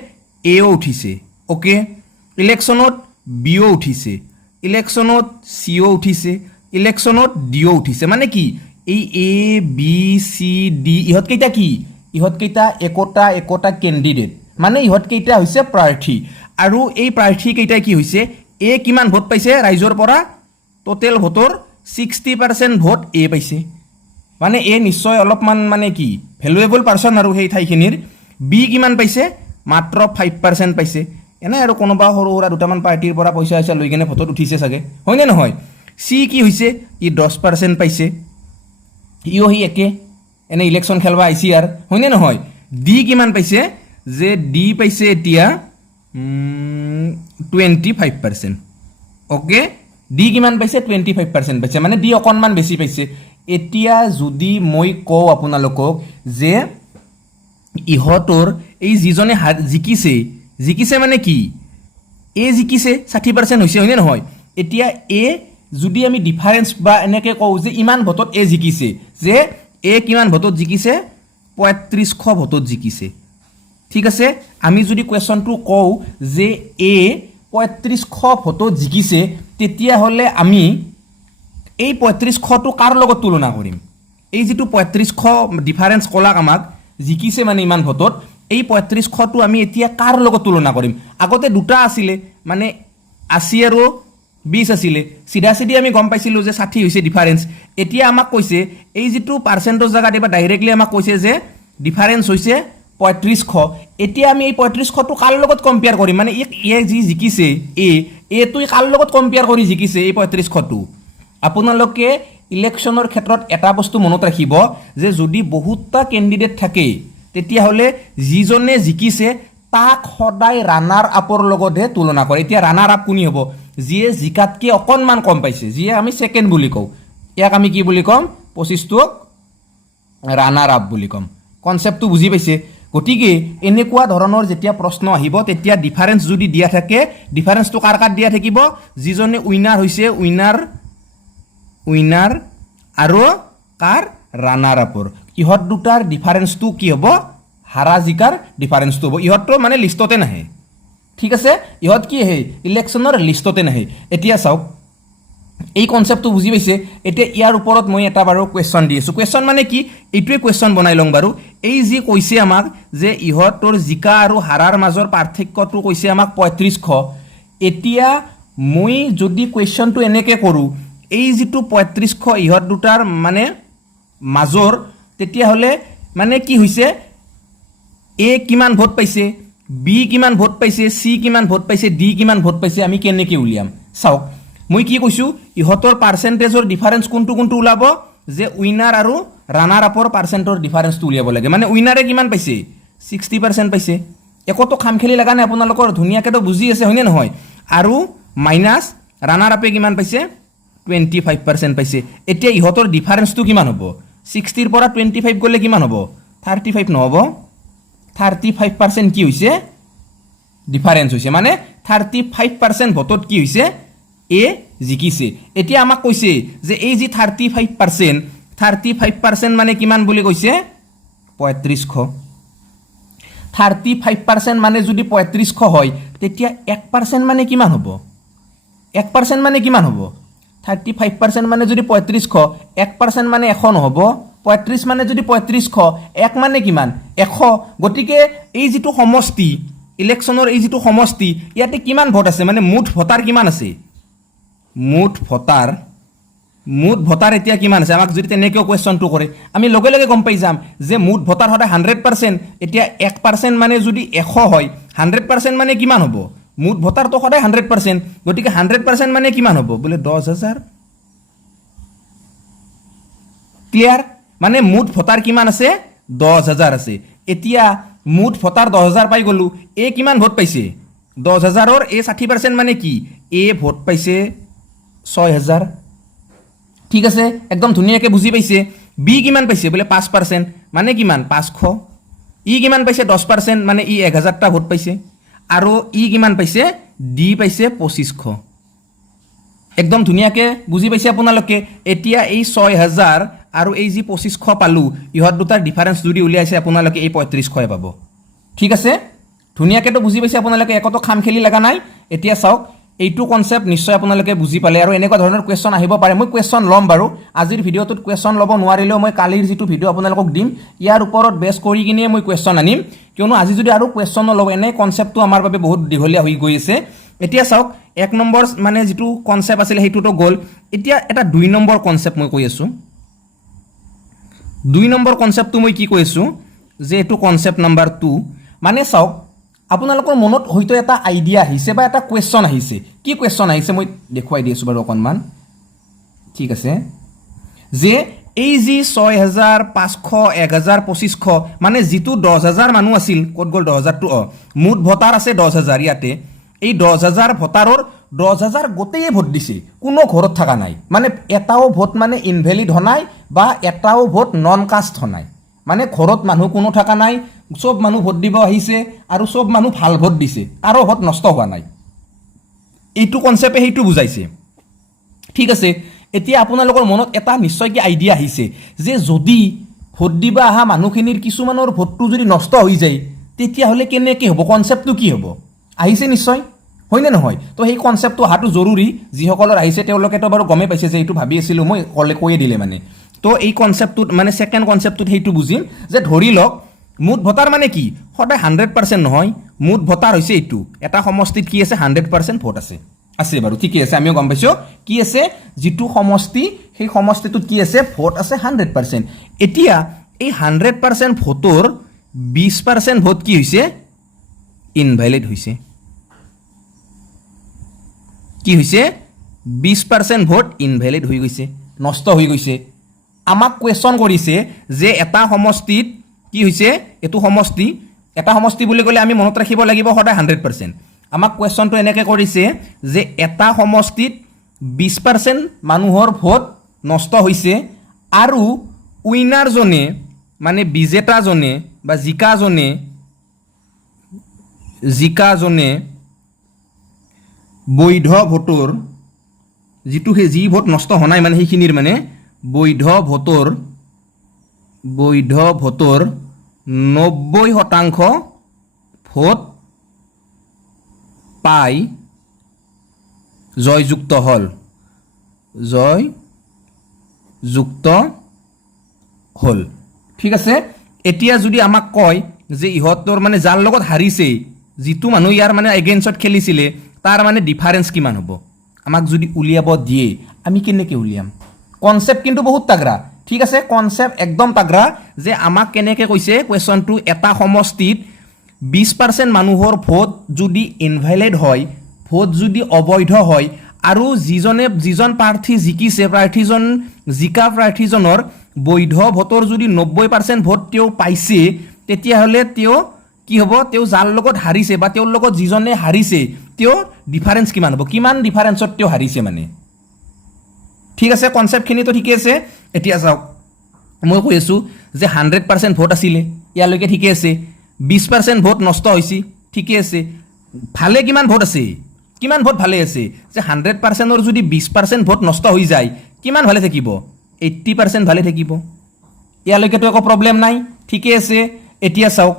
এও উঠিছে অ'কে ইলেকশ্যনত বিও উঠিছে ইলেকশ্যনত চিও উঠিছে ইলেকশ্যনত ডিও উঠিছে মানে কি এই এ বি চি ডি ইহঁতকেইটা কি ইহঁতকেইটা একোটা কেণ্ডিডেট মানে ইহঁতকেইটা হৈছে প্ৰাৰ্থী আৰু এই প্ৰাৰ্থীকেইটাই কি হৈছে এ কিমান ভোট পাইছে ৰাইজৰ পৰা টোটেল ভোটৰ 60% ভোট এ পাইছে মানে এ নিশ্চয় অলপমান মানে কি ভেলুৱেবল পাৰ্চন আৰু সেই ঠাইখিনিৰ বি কিমান পাইছে মাত্ৰ 5% পাইছে এনে আৰু কোনোবা সৰু সুৰা দুটামান পাৰ্টিৰ পৰা পইচা লৈ কিনে ভোটত উঠিছে চাগে হয়নে নহয় চি কি হৈছে ই 10% পাইছে ইও সি একে এনে ইলেকশ্যন খেলবা আহিছে আৰু হয়নে নহয় ডি কিমান পাইছে যে ডি পাইছে এতিয়া 25% অ'কে ডি কিমান পাইছে 25% পাইছে মানে ডি অকণমান বেছি পাইছে এতিয়া যদি মই কওঁ আপোনালোকক যে ইহঁতৰ এই যিজনে জিকিছে মানে কি এ জিকিছে 60% হৈছে হয়নে নহয় এতিয়া এ যদি আমি ডিফাৰেন্স বা এনেকৈ কওঁ যে ইমান ভোটত এ জিকিছে যে এ কিমান ভোটত জিকিছে 3500 ভোটত জিকিছে ঠিক আছে আমি যদি কুৱেশ্যনটো কওঁ যে এ 3500 ভোটত জিকিছে তেতিয়াহ'লে আমি এই 3500টো কাৰ লগত তুলনা কৰিম এই যিটো 3500 ডিফাৰেন্স ক'লাক আমাক জিকিছে মানে ইমান ভোটত এই 3500টো আমি এতিয়া কাৰ লগত তুলনা কৰিম আগতে দুটা আছিলে মানে 80 আৰু 20 আছিলে চিধা আমি গম পাইছিলোঁ যে 60 হৈছে ডিফাৰেন্স এতিয়া আমাক কৈছে এই যিটো পাৰ্চেণ্টৰ জেগাত এবাৰ ডাইৰেক্টলি আমাক কৈছে যে ডিফাৰেন্স হৈছে 3500 এতিয়া আমি এই 3500টো কাৰ লগত কম্পেয়াৰ কৰিম মানে এ যি জিকিছে এটো কাৰ লগত কম্পেয়াৰ কৰি জিকিছে এই 3500টো আপোনালোকে ইলেকশ্যনৰ ক্ষেত্ৰত এটা বস্তু মনত ৰাখিব যে যদি বহুতটা কেণ্ডিডেট থাকে তেতিয়াহ'লে যিজনে জিকিছে তাক সদায় ৰানাৰ আপৰ লগতহে তুলনা কৰে এতিয়া ৰানাৰ আপ কোনি হ'ব যিয়ে জিকাতকৈ অকণমান কম পাইছে যিয়ে আমি ছেকেণ্ড বুলি কওঁ ইয়াক আমি কি বুলি ক'ম 25টোক ৰানাৰ আপ বুলি ক'ম কনচেপ্টটো বুজি পাইছে গতিকে এনেকুৱা ধৰণৰ যেতিয়া প্ৰশ্ন আহিব তেতিয়া ডিফাৰেন্স যদি দিয়া থাকে ডিফাৰেন্সটো কাৰ দিয়া থাকিব যিজনে উইনাৰ হৈছে উইনাৰ আৰু কাৰ ৰানাৰ আপৰ ইহঁত দুটাৰ ডিফাৰেন্সটো কি হ'ব হাৰা জিকাৰ ডিফাৰেন্সটো হ'ব ইহঁতটো মানে লিষ্টতে নাহে ঠিক আছে ইহঁত কি আহে ইলেকশ্যনৰ লিষ্টতে নাহে এতিয়া চাওক এই কনচেপ্টটো বুজি পাইছে এতিয়া ইয়াৰ ওপৰত মই এটা বাৰু কুৱেশ্যন দি আছোঁ কুৱেশ্যন মানে কি এইটোৱে কুৱেশ্যন বনাই লওঁ বাৰু এই যি কৈছে আমাক যে ইহঁতৰ জিকা আৰু হাৰাৰ মাজৰ পাৰ্থক্যটো কৈছে আমাক 3500 এতিয়া মই যদি কুৱেশ্যনটো এনেকৈ কৰোঁ এই যিটো 3500 ইহঁত দুটাৰ মানে মাজৰ তেতিয়াহ'লে মানে কি হৈছে এ কিমান ভোট পাইছে বি কিমান ভোট পাইছে চি কিমান ভোট পাইছে ডি কিমান ভোট পাইছে আমি কেনেকৈ উলিয়াম চাওক মই কি কৈছোঁ ইহঁতৰ পাৰ্চেণ্টেজৰ ডিফাৰেঞ্চ কোনটো কোনটো ওলাব যে উইনাৰ আৰু ৰানাৰ আপৰ পাৰ্চেণ্টৰ ডিফাৰেঞ্চটো উলিয়াব লাগে মানে উইনাৰে কিমান পাইছে 60% পাইছে একোতো খামখেলি লগা নাই আপোনালোকৰ ধুনীয়াকৈতো বুজি আছে হয়নে নহয় আৰু মাইনাছ ৰানাৰ আপে কিমান পাইছে 25% পাইছে এতিয়া ইহঁতৰ ডিফাৰেঞ্চটো কিমান হ'ব 60ৰ পৰা 25 গ'লে কিমান হ'ব 35 নহ'ব 35% কি হৈছে ডিফাৰেঞ্চ হৈছে মানে 35% ভোটত কি হৈছে এ জিকিছে এতিয়া আমাক কৈছে যে এই যি 35% মানে কিমান বুলি কৈছে 3500 35% মানে যদি 3500 হয় তেতিয়া 1% মানে কিমান হ'ব 1% মানে কিমান হ'ব 35% মানে যদি 3500 1% মানে 100 নহ'ব 35 মানে যদি 3500 1 মানে কিমান 100 গতিকে এই যিটো সমষ্টি ইলেকশ্যনৰ এই যিটো সমষ্টি ইয়াতে কিমান ভোট আছে মানে মুঠ ভোটাৰ কিমান আছে মুঠ ভোটাৰ এতিয়া কিমান আছে আমাক যদি তেনেকৈ কুৱেশ্যনটো কৰে আমি লগে লগে গম পাই যাম যে মুঠ ভোটাৰ সদায় 100% এতিয়া 1% মানে যদি 100 হয় 100% মানে কিমান হ'ব মুঠ ভোটাৰটো সদায় 100% গতিকে 100% মানে কিমান হ'ব বোলে 10000 ক্লিয়াৰ মানে মুঠ ভোটাৰ কিমান আছে 10000 আছে এতিয়া মুঠ ভোটাৰ 10000 পাই গ'লো এ কিমান ভোট পাইছে 10000ৰ এ 60% মানে কি এ ভোট পাইছে 6000 ঠিক আছে একদম ধুনীয়াকৈ বুজি পাইছে বি কিমান পাইছে বোলে 5% মানে কিমান 500 ই কিমান পাইছে 10% মানে ই 1000টা ভোট পাইছে আৰু ই কিমান পাইছে ডি পাইছে 2500 একদম ধুনীয়াকৈ বুজি পাইছে আপোনালোকে এতিয়া এই 6000 আৰু এই যি 2500 পালোঁ ইহঁত দুটাৰ ডিফাৰেঞ্চ যদি উলিয়াইছে আপোনালোকে এই 3500 পাব ঠিক আছে ধুনীয়াকৈতো বুজি পাইছে আপোনালোকে একোতো খামখেলি লগা নাই এতিয়া চাওক এইটো কনসেপ্ট নিশ্চয় আপোনালোকে বুজি পালে আৰু এনেকুৱা ধৰণৰ কুৱেশ্যন আহিব পাৰে মই কুৱেশ্যন ল'ম বাৰু আজিৰ ভিডিঅ'টোত কুৱেশ্যন ল'ব নোৱাৰিলেও মই কালিৰ যিটো ভিডিঅ' আপোনালোকক দিম ইয়াৰ ওপৰত বেছ কৰি কিনে মই কুৱেশ্যন আনিম কিয়নো আজি যদি আৰু কুৱেশ্যন নলওঁ এনে কনসেপ্টটো আমাৰ বাবে বহুত দীঘলীয়া হৈ গৈ আছে এতিয়া চাওক 1 নম্বৰ মানে যিটো কনসেপ্ট আছিল সেইটোতো গ'ল এতিয়া এটা 2 নম্বৰ কনসেপ্ট মই কৈ আছোঁ 2 নম্বৰ কনসেপ্টটো মই কি কৈ আছোঁ যে এইটো কনসেপ্ট নাম্বাৰ 2 মানে চাওক আপোনালোকৰ মনত হয়তো এটা আইডিয়া আহিছে বা এটা কুৱেশ্যন আহিছে কি কুৱেশ্যন আহিছে মই দেখুৱাই দি আছোঁ বাৰু অকণমান ঠিক আছে যে এই যি 6000 500 1000 2500 মানে যিটো 10000 মানুহ আছিল ক'ত গ'ল 10000টো মুঠ ভোটাৰ আছে 10000 ইয়াতে এই 10000 ভোটাৰৰ 10000 গোটেই ভোট দিছে কোনো ঘৰত থকা নাই মানে এটাও ভোট মানে ইনভেলিড হোৱা নাই বা এটাও ভোট নন কাষ্ট হোৱা নাই মানে ঘৰত মানুহ কোনো থকা নাই সব মানুহ ভোট দিব আহিছে আৰু সব মানুহ ভাল ভোট দিছে আৰু ভোট নষ্ট হোৱা নাই এইটো কনসেপ্টে সেইটো বুজাইছে ঠিক আছে এতিয়া আপোনালোকৰ মনত এটা নিশ্চয় কি আইডিয়া আহিছে যে যদি ভোট দিব অহা মানুহখিনিৰ কিছুমানৰ ভোটটো যদি নষ্ট হৈ যায় তেতিয়াহ'লে কেনেকৈ হ'ব কনসেপ্টটো কি হ'ব আহিছে নিশ্চয় হয়নে নহয় তো সেই কনসেপ্টটো অহাটো জৰুৰী যিসকলৰ আহিছে তেওঁলোকেতো বাৰু গমেই পাইছে যে এইটো ভাবি আছিলোঁ মই কৈয়ে দিলে মানে তো এই কনসেপ্টটোত মানে সেকেন্ড কনসেপ্টটোত সেইটো বুজিম যে ধৰি লওক মুঠ ভোটাৰ মানে কি সদায় 100% নহয় মুঠ ভোটাৰ হৈছে এইটো এটা সমষ্টিত কি আছে 100% ভোট আছে আছে বাৰু ঠিকই আছে আমিও গম পাইছোঁ কি আছে যিটো সমষ্টি সেই সমষ্টিটোত কি আছে ভোট আছে 100% এতিয়া এই 100% ভোটৰ 20% ভোট কি হৈছে ইনভ্যালিড হৈছে কি হৈছে 20% ভোট ইনভ্যালিড হৈ গৈছে নষ্ট হৈ গৈছে আমাক কুৱেশ্যন কৰিছে যে এটা সমষ্টিত কি হৈছে এটো সমষ্টি এটা সমষ্টি বুলি ক'লে আমি মনত ৰাখিব লাগিব সদায় 100% আমাক কুৱেশ্যনটো এনেকৈ কৰিছে যে এটা সমষ্টিত 20% মানুহৰ ভোট নষ্ট হৈছে আৰু উইনাৰজনে মানে বিজেতাজনে বা জিকাজনে বৈধ ভোটৰ যিটো যি ভোট নষ্ট হোৱা নাই মানে সেইখিনিৰ মানে বৈধ ভোটৰ 90% ভোট পাই জয়যুক্ত হ'ল ঠিক আছে এতিয়া যদি আমাক কয় যে ইহঁতৰ মানে যাৰ লগত হাৰিছে যিটো মানুহ ইয়াৰ মানে এগেইনষ্টত খেলিছিলে তাৰ মানে ডিফাৰেঞ্চ কিমান হ'ব আমাক যদি উলিয়াব দিয়ে আমি কেনেকৈ উলিয়াম কনসেপ্ট কিন্তু বহুত তাগৰা ঠিক আছে কনসেপ্ট একদম তাগৰা যে আমাক কেনেকৈ কৈছে কুৱেশ্যনটো এটা সমষ্টিত 20% মানুহৰ ভোট যদি ইনভ্যালিড হয় ভোট যদি অবৈধ হয় আৰু যিজন প্ৰাৰ্থী জিকিছে প্ৰাৰ্থীজন জিকা প্ৰাৰ্থীজনৰ বৈধ ভোটৰ যদি 90% ভোট তেওঁ পাইছে তেতিয়াহ'লে তেওঁ কি হ'ব তেওঁ যাৰ লগত হাৰিছে বা তেওঁৰ লগত যিজনে হাৰিছে তেওঁ ডিফাৰেঞ্চ কিমান হ'ব কিমান ডিফাৰেঞ্চত তেওঁ হাৰিছে মানে ঠিক আছে কনসেপ্টখিনি তো ঠিকে আছে এতিয়া চাওক মই কৈ আছোঁ যে 100% ভোট আছিলে ইয়ালৈকে ঠিকে আছে 20% ভোট নষ্ট হৈছে ঠিকে আছে ভালে কিমান ভোট আছে কিমান ভোট ভালে আছে যে 100%ৰ যদি 20% ভোট নষ্ট হৈ যায় কিমান ভালে থাকিব 80% ভালে থাকিব ইয়ালৈকেতো একো প্ৰব্লেম নাই ঠিকে আছে এতিয়া চাওক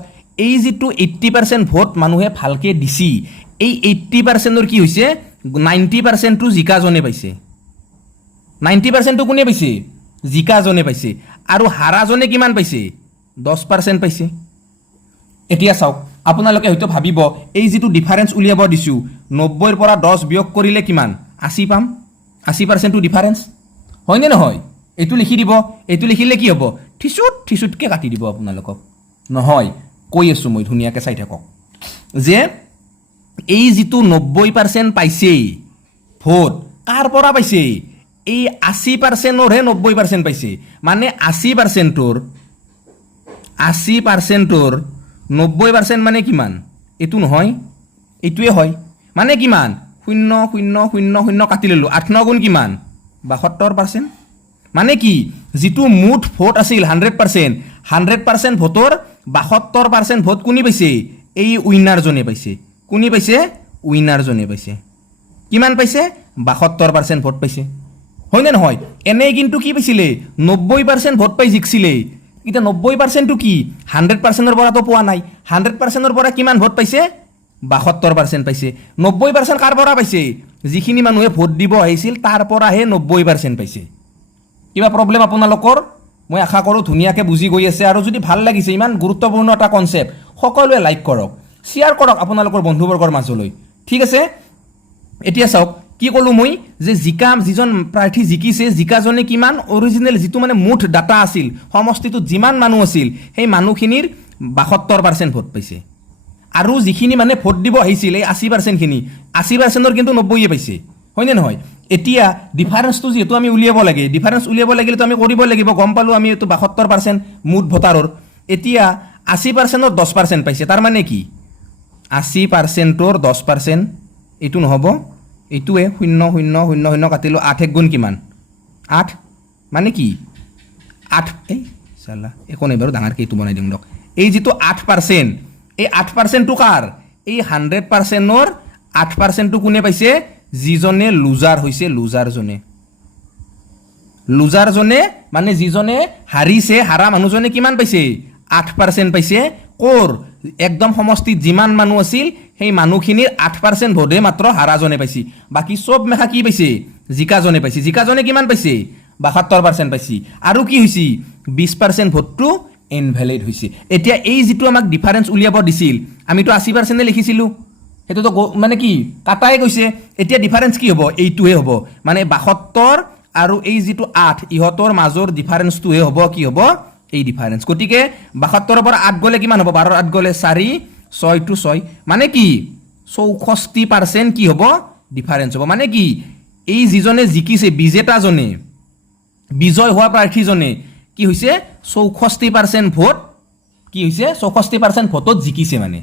এই যিটো 80% ভোট মানুহে ভালকে দিছি এই 80%ৰ কি হৈছে 90% টো জিকাজনে পাইছে 90% টো কোনে পাইছে জিকাজনে পাইছে আৰু হাৰাজনে কিমান পাইছে 10% পাইছে এতিয়া চাওক আপোনালোকে হয়তো ভাবিব এই যিটো ডিফাৰেঞ্চ উলিয়াব দিছো 90 ৰ পৰা 10 বিয়োগ কৰিলে কিমান 80 পাম 80% টো ডিফাৰেঞ্চ হয় নে নহয় এইটো লিখি দিব এইটো লিখিলে কি হ'ব ঠিচুটকে কাটি দিব আপোনালোকক নহয় কৈ আছো মই ধুনিয়াকে চাই থাকক যে এই যিটো 90% পাইছে ভোট কাৰ পৰা পাইছে এই 80% ৰ হে 90% পাইছে মানে 80% ৰ 90% মানে কিমান এটো নহয় এটোৱে হয় মানে কিমান 0.000 কাটি ললো 8 9 গুণ কিমান 72% মানে কি যিটো মুঠ ভোট আছিল 100% ভোটৰ 72% ভোট কোনি পাইছে এই উইনাৰ জনে পাইছে কোনি পাইছে উইনাৰ জনে পাইছে কিমান পাইছে 72% ভোট পাইছে হয় না নহয় এনে কিন্তু কি পাইছিলে 90% ভোট পাই জিকছিলে এটা 90% টো কি 100% ৰ পৰা তো পোৱা নাই 100% ৰ পৰা কিমান ভোট পাইছে 72% পাইছে 90% কাৰ পৰা পাইছে যিখিনি মানুহে ভোট দিব আহিছিল তাৰ পৰা হে 90% পাইছে কিবা প্ৰবলেম আপোনালোকৰ মই আশা কৰো ধুনিয়াকে বুজি গৈ আছে আৰু যদি ভাল লাগিছে ইমান গুৰুত্বপূৰ্ণ এটা কনসেপ্ট সকলোৱে লাইক কৰক শেয়াৰ কৰক আপোনালোকৰ বন্ধুবৰ্গৰ মাজলৈ ঠিক আছে এতিয়া চাওক কি কলো মই যে জিকা যিজন প্ৰাৰ্থী জিকিছে জিকাজনে কিমান অৰিজিনেল যিটো মানে মুঠ ডাটা আছিল সমষ্টিটো যিমান মানুহ আছিল সেই মানুহখিনিৰ 72% ভোট পাইছে আৰু যিখিনি মানে ভোট দিব আহিছিল এই 80% খিনি 80% ৰ কিন্তু 90 পাইছে হয় নে নহয় এতিয়া ডিফাৰেন্সটো যেটো আমি উলিয়াব লাগে ডিফাৰেন্স উলিয়াব লাগিলে তো আমি কৰিব লাগিব গম পালো আমি এটো 72% মুঠ ভোটাৰৰ এতিয়া 80% ৰ 10% পাইছে তাৰ মানে কি 80% ৰ 10% এটো নহব এটোৱে 0.000 কাটিলো 8 গুণ কিমান 8 মানে কি 8 এই সালা একো নাই বাৰু ডাঙৰ কেটো বনাই দিম দক এই যেটো 8% এই 8% টো কাৰ এই 100% ৰ 8% টো কোনে পাইছে যিজনে লুজাৰ হৈছে লুজাৰ জনে মানে যিজনে হাৰিছে হাৰা মানুহজনে কিমান পাইছে 8% পাইছে কোৰ একদম সমষ্টিত যিমান মানুহ আছিল সেই মানুহখিনিৰ 8% ভোটে মাত্ৰ হাৰাজনে পাইছে বাকি সব মেখা কি পাইছে জিকাজনে পাইছে জিকাজনে কিমান পাইছে 72% পাইছে আৰু কি হৈছে 20% ভোটটো ইনভ্যালিড হৈছে এতিয়া এই যেটো আমাক ডিফাৰেন্স উলিয়াব দিছিল আমি তো 80% লিখিছিলো হেতু তো মানে কি কাটাই গৈছে এতিয়া ডিফাৰেন্স কি হ'ব এইটোহে হ'ব মানে 72 আৰু এই যেটো 8 ইহতৰ মাজৰ ডিফাৰেন্সটোহে হ'ব কি হ'ব এই ডিফাৰেন্স গটিকে 72 ৰ পৰা 8 গলে কিমান হ'ব 12 8 গলে 4 6 to 6 মানে কি 64% কি হ'ব ডিফাৰেন্স হ'ব মানে কি এই যিজনে জিকিছে বিজেতাজনে বিজয় হোৱা প্ৰাৰ্থীজনে কি হৈছে 64% ভোট কি হৈছে 64% ভোটত জিকিছে মানে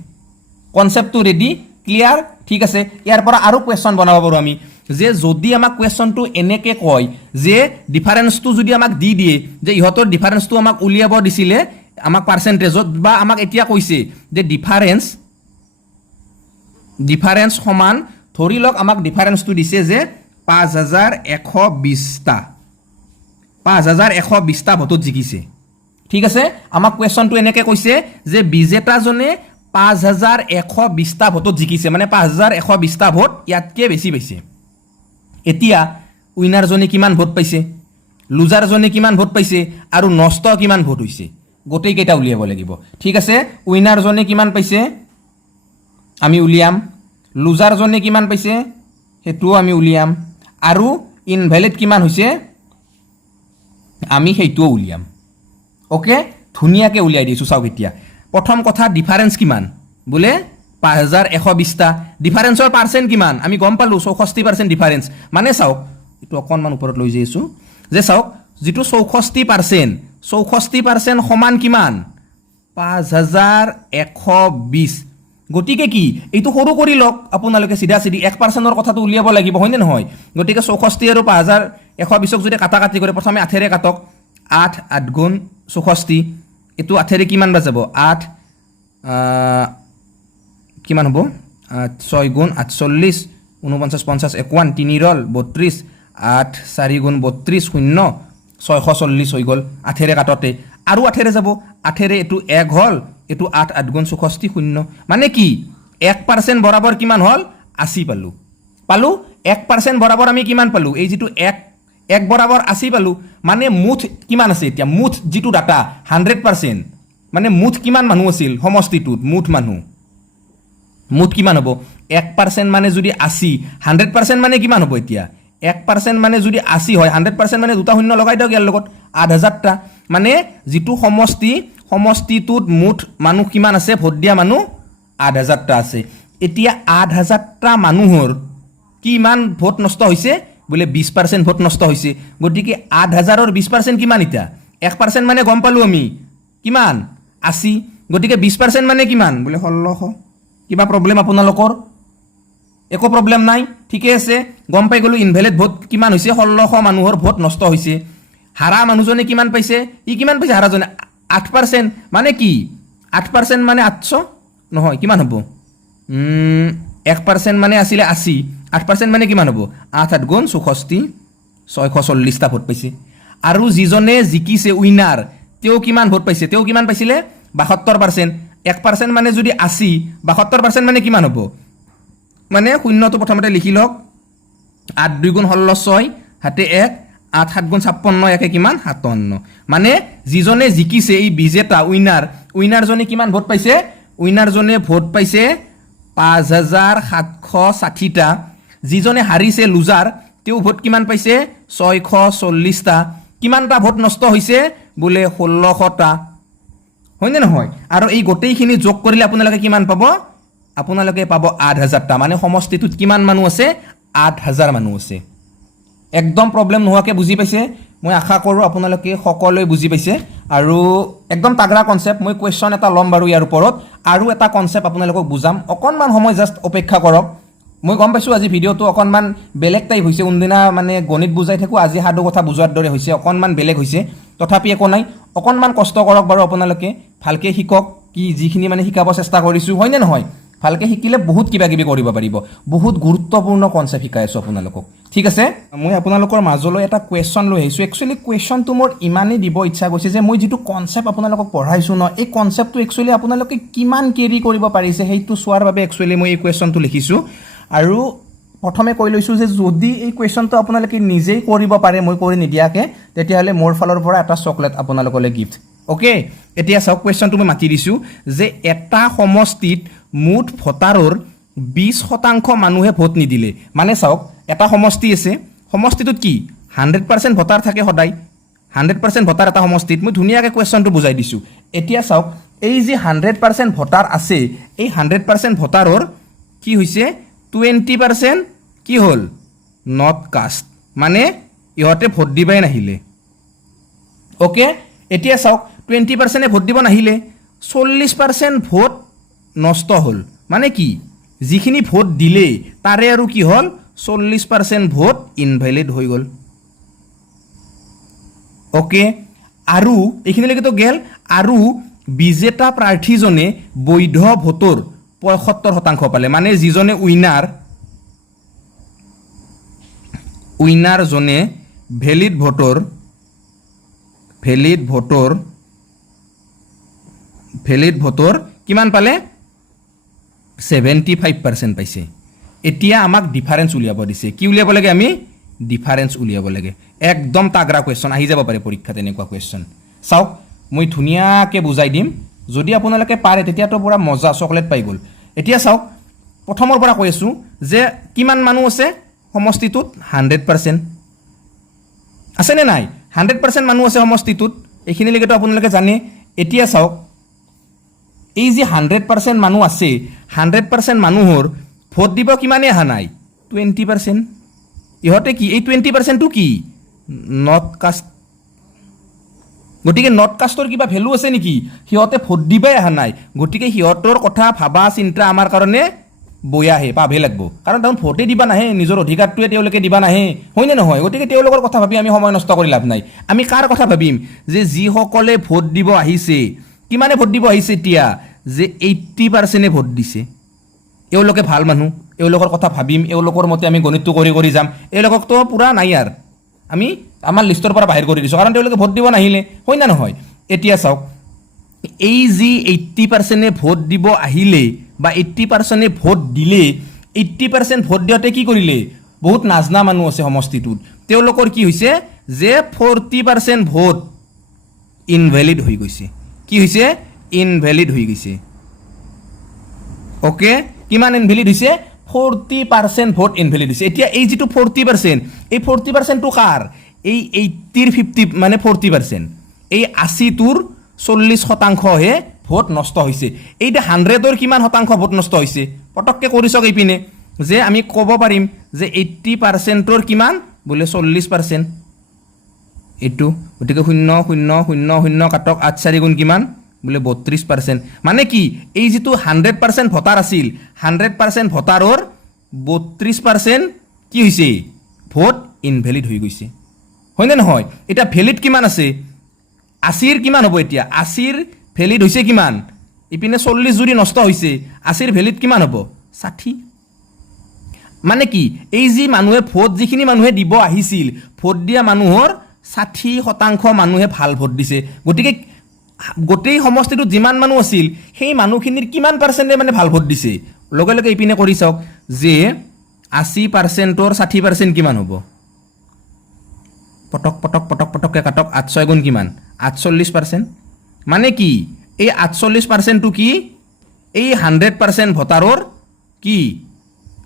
কনসেপ্টটো ৰেডি ক্লিয়াৰ ঠিক আছে ইয়াৰ পৰা আৰু কোৱেশ্চন বনাব পাৰো আমি যে যদি আমাক কোৱেশ্চনটো এনেকে কয় যে ডিফাৰেন্সটো যদি আমাক দি দিয়ে যে ইহতৰ ডিফাৰেন্সটো আমাক উলিয়াব দিছিলে আমাক পাৰ্সেন্টেজত বা আমাক এতিয়া কৈছে যে ডিফাৰেন্স সমান ধৰি লওক আমাক ডিফাৰেন্সটো দিছে যে 5120 টা ভোটত জিকিছে ঠিক আছে আমাক কোৱেশ্চনটো এনেকে কৈছে যে বিজেতাজনে 5120 টা ভোটত জিকিছে মানে 5120 টা ভোট ইয়াতকে বেছি পাইছে এতিয়া উইনাৰ জনে কিমান ভোট পাইছে লুজাৰ জনে কিমান ভোট পাইছে আৰু নষ্ট কিমান ভোট হৈছে গোটেই কেইটা উলিয়াব লাগিব ঠিক আছে উইনাৰ জনে কিমান পাইছে আমি উলিয়াম লুজাৰজনে কিমান পাইছে সেইটোও আমি উলিয়াম আৰু ইনভ্যালিড কিমান হৈছে আমি সেইটোও উলিয়াম ওকে ধুনীয়াকৈ উলিয়াই দিছোঁ চাওক এতিয়া প্ৰথম কথা ডিফাৰেন্স কিমান বোলে 5120টা ডিফাৰেন্সৰ পাৰ্চেন্ট কিমান আমি গম পালোঁ 64% ডিফাৰেন্স মানে চাওক এইটো অকণমান ওপৰত লৈ যাইছোঁ যে চাওক যিটো 64% সমান কিমান 5120 গতিকে কি এইটো সৰু কৰি লওক আপোনালোকে চিধা চিধি 1%ৰ কথাটো উলিয়াব লাগিব হয়নে নহয় গতিকে 64 আৰু 5120ক যদি কাটাকাটি কৰে প্ৰথমে 8 ৰে কাটক 8 8 গুণ 64 এটো 8 ৰে কিমান বাজাব 8 কিমান হ'ব 6 গুণ 48 49 50 51 3 ৰল 32 8 4 গুণ 32 শূন্য 640 হৈ গ'ল 8 ৰে কাটতে আৰু 8 ৰে যাব 8 ৰে এটো 1 হল এটো 8 8 গুণ 64 শূন্য মানে কি 1% বৰাবৰ কিমান হল 80 পালো 1% বৰাবৰ আমি কিমান পালো এই যেটো 1 বৰাবৰ 80 পালো মানে মুঠ কিমান আছে এতিয়া মুঠ যেটো ডাটা 100% মানে মুঠ কিমান মানুহ আছিল সমষ্টিটোত মুঠ কিমান হ'ব 1% মানে যদি 80 100% মানে কিমান হ'ব এতিয়া 1% মানে যদি 80 হয় 100% মানে দুটা শূন্য লগাই দিয়ক ইয়াৰ লগত 8000টা মানে যেটো সমষ্টিটোত মুঠ মানুহ কিমান আছে ভোট দিয়া মানুহ 8000টা আছে এতিয়া 8000টা মানুহৰ কিমান ভোট নষ্ট হৈছে বোলে 20% ভোট নষ্ট হৈছে গতিকে 8000ৰ 20% কিমান এতিয়া 1% মানে গম পালো আমি কিমান 80 গতিকে 20% মানে কিমান বোলে 1600 কিবা প্ৰবলেম আপোনালোকৰ একো প্ৰবলেম নাই ঠিকে আছে গম পাই গলো ইনভ্যালিড ভোট কিমান হৈছে 1600 মানুহৰ ভোট নষ্ট হৈছে হাৰা মানুহজনে কিমান পাইছে ই কিমান পাইছে হাৰাজনে 8% মানে কি 8% মানে 800 নহয় কিমান হ'ব 1% মানে আছিল 80 8% মানে কিমান হ'ব 8 8 গুণ 64 640টা ভোট পাইছে আৰু যিজনে জিকিছে উইনাৰ তেও কিমান ভোট পাইছে তেও কিমান পাইছিলে 72% 1% মানে যদি 80 72% মানে কিমান হ'ব মানে শূন্যটো প্ৰথমতে লিখি লওক 8 2 গুণ 16 হাতে 1 8 7 গুণ 56 একে কিমান 57 মানে যিজনে জিকিছে এই বিজেতা উইনাৰজনে কিমান ভোট পাইছে উইনাৰজনে ভোট পাইছে 5760টা যিজনে হাৰিছে লুজাৰ তেও ভোট কিমান পাইছে 640টা কিমানটা ভোট নষ্ট হৈছে বোলে 1600টা হয়নে নহয় আৰু এই গোটেইখিনি যোগ কৰিলে আপোনালোকে কিমান পাব আপোনালোকে পাব 8000টা মানে সমষ্টিটোত কিমান মানুহ আছে 8000 মানুহ আছে একদম প্ৰবলেম নোহোৱাকে বুজি পাইছে মই আশা কৰো আপোনালোকে সকলোৱে বুজি পাইছে আৰু একদম তাগৰা কনসেপ্ট মই কোৱেশ্চন এটা লম বাৰু ইয়াৰ ওপৰত আৰু এটা কনসেপ্ট আপোনালোকক বুজাম অকনমান সময় জাস্ট অপেক্ষা কৰক মই গম পাইছো আজি ভিডিওটো অকনমান বেলেগ টাইপ হৈছে উনদিনা মানে গণিত বুজাই থাকো আজি হাডু কথা বুজোৱাৰ দৰে হৈছে অকনমান বেলেগ হৈছে তথাপি একো নাই অকনমান কষ্ট কৰক বাৰু আপোনালোকে ভালকে শিকক কি যিখিনি মানে শিকাব চেষ্টা কৰিছো হয়নে নহয় ভালকে শিকিলে বহুত কিবা কিবি কৰিব পাৰিব বহুত গুৰুত্বপূৰ্ণ কনসেপ্ট শিকাই আছো আপোনালোকক ঠিক আছে মই আপোনালোকৰ মাজলৈ এটা কোৱেশ্চন লৈ আহিছো একচুয়ালি কোৱেশ্চনটো মোৰ ইমানেই দিব ইচ্ছা গৈছে যে মই যেটো কনসেপ্ট আপোনালোকক পঢ়াইছো ন এই কনসেপ্টটো একচুয়ালি আপোনালোকে কিমান কেৰি কৰিব পাৰিছে হেইটো সোৱাৰ বাবে একচুয়ালি মই এই কোৱেশ্চনটো লিখিছো আৰু প্ৰথমে কৈ লৈছো যে যদি এই কোৱেশ্চনটো আপোনালোকে নিজেই কৰিব পাৰে মই কৰি নিদিয়াকে তেতিয়াহলে মোৰ ফালৰ পৰা এটা চকলেট আপোনালোকলৈ গিফট ওকে এতিয়া চাওক কোৱেশ্চনটো মই মাতি দিছো যে এটা সমষ্টিত মুঠ ভোটাৰৰ 20% মানুহে ভোট নিদিলে মানে চাওক এটা সমষ্টি আছে সমষ্টিটোত কি 100% ভোটাৰ থাকে সদায় 100% ভোটাৰ এটা সমষ্টিত মই ধুনীয়াকৈ কোৱেশ্চনটো বুজাই দিছো এতিয়া চাওক এই যে 100% ভোটাৰ আছে এই 100% ভোটাৰৰ কি হৈছে 20% কি হল নট কাষ্ট মানে ইহতে ভোট দিবাই নাহিলে ওকে এতিয়া চাওক 20% ভোট দিব নাহিলে 40% ভোট নষ্ট হল মানে কি যিখিনি ভোট দিলে তাৰে আৰু কি হল 40% ভোট ইনভ্যালিড হৈ গল ওকে আৰু এইখিনিলৈকে তো গেল আৰু বিজেতা প্ৰাৰ্থীজনে বৈধ ভোটৰ 75% পালে মানে যিজনে উইনাৰ জনে ভ্যালিড ভোটৰ কিমান পালে 75% পাইছে এতিয়া আমাক ডিফাৰেন্স উলিয়াব দিছে কি উলিয়াব লাগে আমি ডিফাৰেন্স উলিয়াব লাগে একদম তাগৰা কোৱেশ্চন আহি যাব পাৰে পৰীক্ষাত এনেকুৱা কোৱেশ্চন চাওক মই ধুনীয়াকৈ বুজাই দিম যদি আপোনালোকে পাৰে তেতিয়া তো পুৰা মজা চকলেট পাই গল এতিয়া চাওক প্ৰথমৰ পৰা কৈ আছোঁ যে কিমান মানুহ আছে সমষ্টিটোত 100% আছেনে নাই 100% মানুহ আছে সমষ্টিটোত এইখিনিলৈকেতো আপোনালোকে জানে এতিয়া চাওক এই যে 100% মানুহ আছে 100% মানুহৰ ভোট দিব কিমানে অহা নাই 20% ইহঁতে কি এই 20%টো কি নট কাষ্ট গতিকে নট কাষ্টৰ কিবা ভেলু আছে নেকি সিহঁতে ভোট দিবই অহা নাই গতিকে সিহঁতৰ কথা ভাবা চিন্তা আমাৰ কাৰণে বয়াহে পাভে লাগব কাৰণ তাহোন ভোটে দিবা নাহে নিজৰ অধিকাৰটোৱে তেওঁলোকে দিবা নাহে হয়নে নহয় গতিকে তেওঁলোকৰ কথা ভাবি আমি সময় নষ্ট কৰি লাভ নাই আমি কাৰ কথা ভাবিম যে যিসকলে ভোট দিব আহিছে কিমানে ভোট দিব আহিছে এতিয়া যে 80% ভোট দিছে এওঁলোকে ভাল মানুহ এওঁলোকৰ কথা ভাবিম এওঁলোকৰ মতে আমি গণিতটো কৰি যাম এওঁলোককতো পুৰা নাই আৰু আমি আমাৰ লিষ্টৰ পৰা বাহিৰ কৰি দিছোঁ কাৰণ তেওঁলোকে ভোট দিব নাহিলে হয় না নহয় এতিয়া চাওক এই যি 80% ভোট দিব আহিলে বা 80% ভোট দিলে 80% ভোট দিওঁতে কি কৰিলে বহুত নাজনা মানুহ আছে সমষ্টিটোত তেওঁলোকৰ কি হৈছে যে 40% ভোট ইনভেলিড হৈ গৈছে কি হৈছে ইনভেলিড হৈ গৈছে ওকে কিমান ইনভেলিড হৈছে 40% ভোট ইনভেলিড হৈছে এতিয়া এই যিটো 40% এই 40% টো কাৰ এই 80 ৰ 50 মানে 40% এই 80 টোৰ 40% হে ভোট নষ্ট হৈছে এইটা 100 ৰ কিমান শতাংশ ভোট নষ্ট হৈছে পটককে কৰিছক এইপিনে যে আমি ক'ব পাৰিম যে 80% ৰ কিমান বোলে 40% এটু গতিকে 0 0 0 0 কাটক 8 4 গুণ কিমান বোলে 32% মানে কি এই যেটো 100% ভোটাৰ আছিল 100% ভোটাৰৰ 32% কি হৈছে ভোট ইনভ্যালিড হৈ গৈছে হয়নে নহয় এটা ভ্যালিড কিমান আছে 80 ৰ কিমান হ'ব এতিয়া 80 ৰ ভ্যালিড হৈছে কিমান ইপিনে 40 জুৰি নষ্ট হৈছে 80 ৰ ভ্যালিড কিমান হ'ব 60 মানে কি এই যি মানুহে ভোট যিখিনি মানুহে দিব আহিছিল ভোট দিয়া মানুহৰ 60% মানুহে ভাল ভোট দিছে গতিকে গোটেই সমষ্টিটো যিমান মানুহ আছিল সেই মানুহখিনিৰ কিমান পাৰ্চেন্টে মানে ভাল ভোট দিছে লগে লগে ইপিনে কৰি চাওক যে 80% ৰ 60% কিমান হ'ব পটক পটক পটক পটককে কাটক 8 6 গুণ কিমান 48% মানে কি এই 48% টো কি এই 100% ভোটাৰৰ কি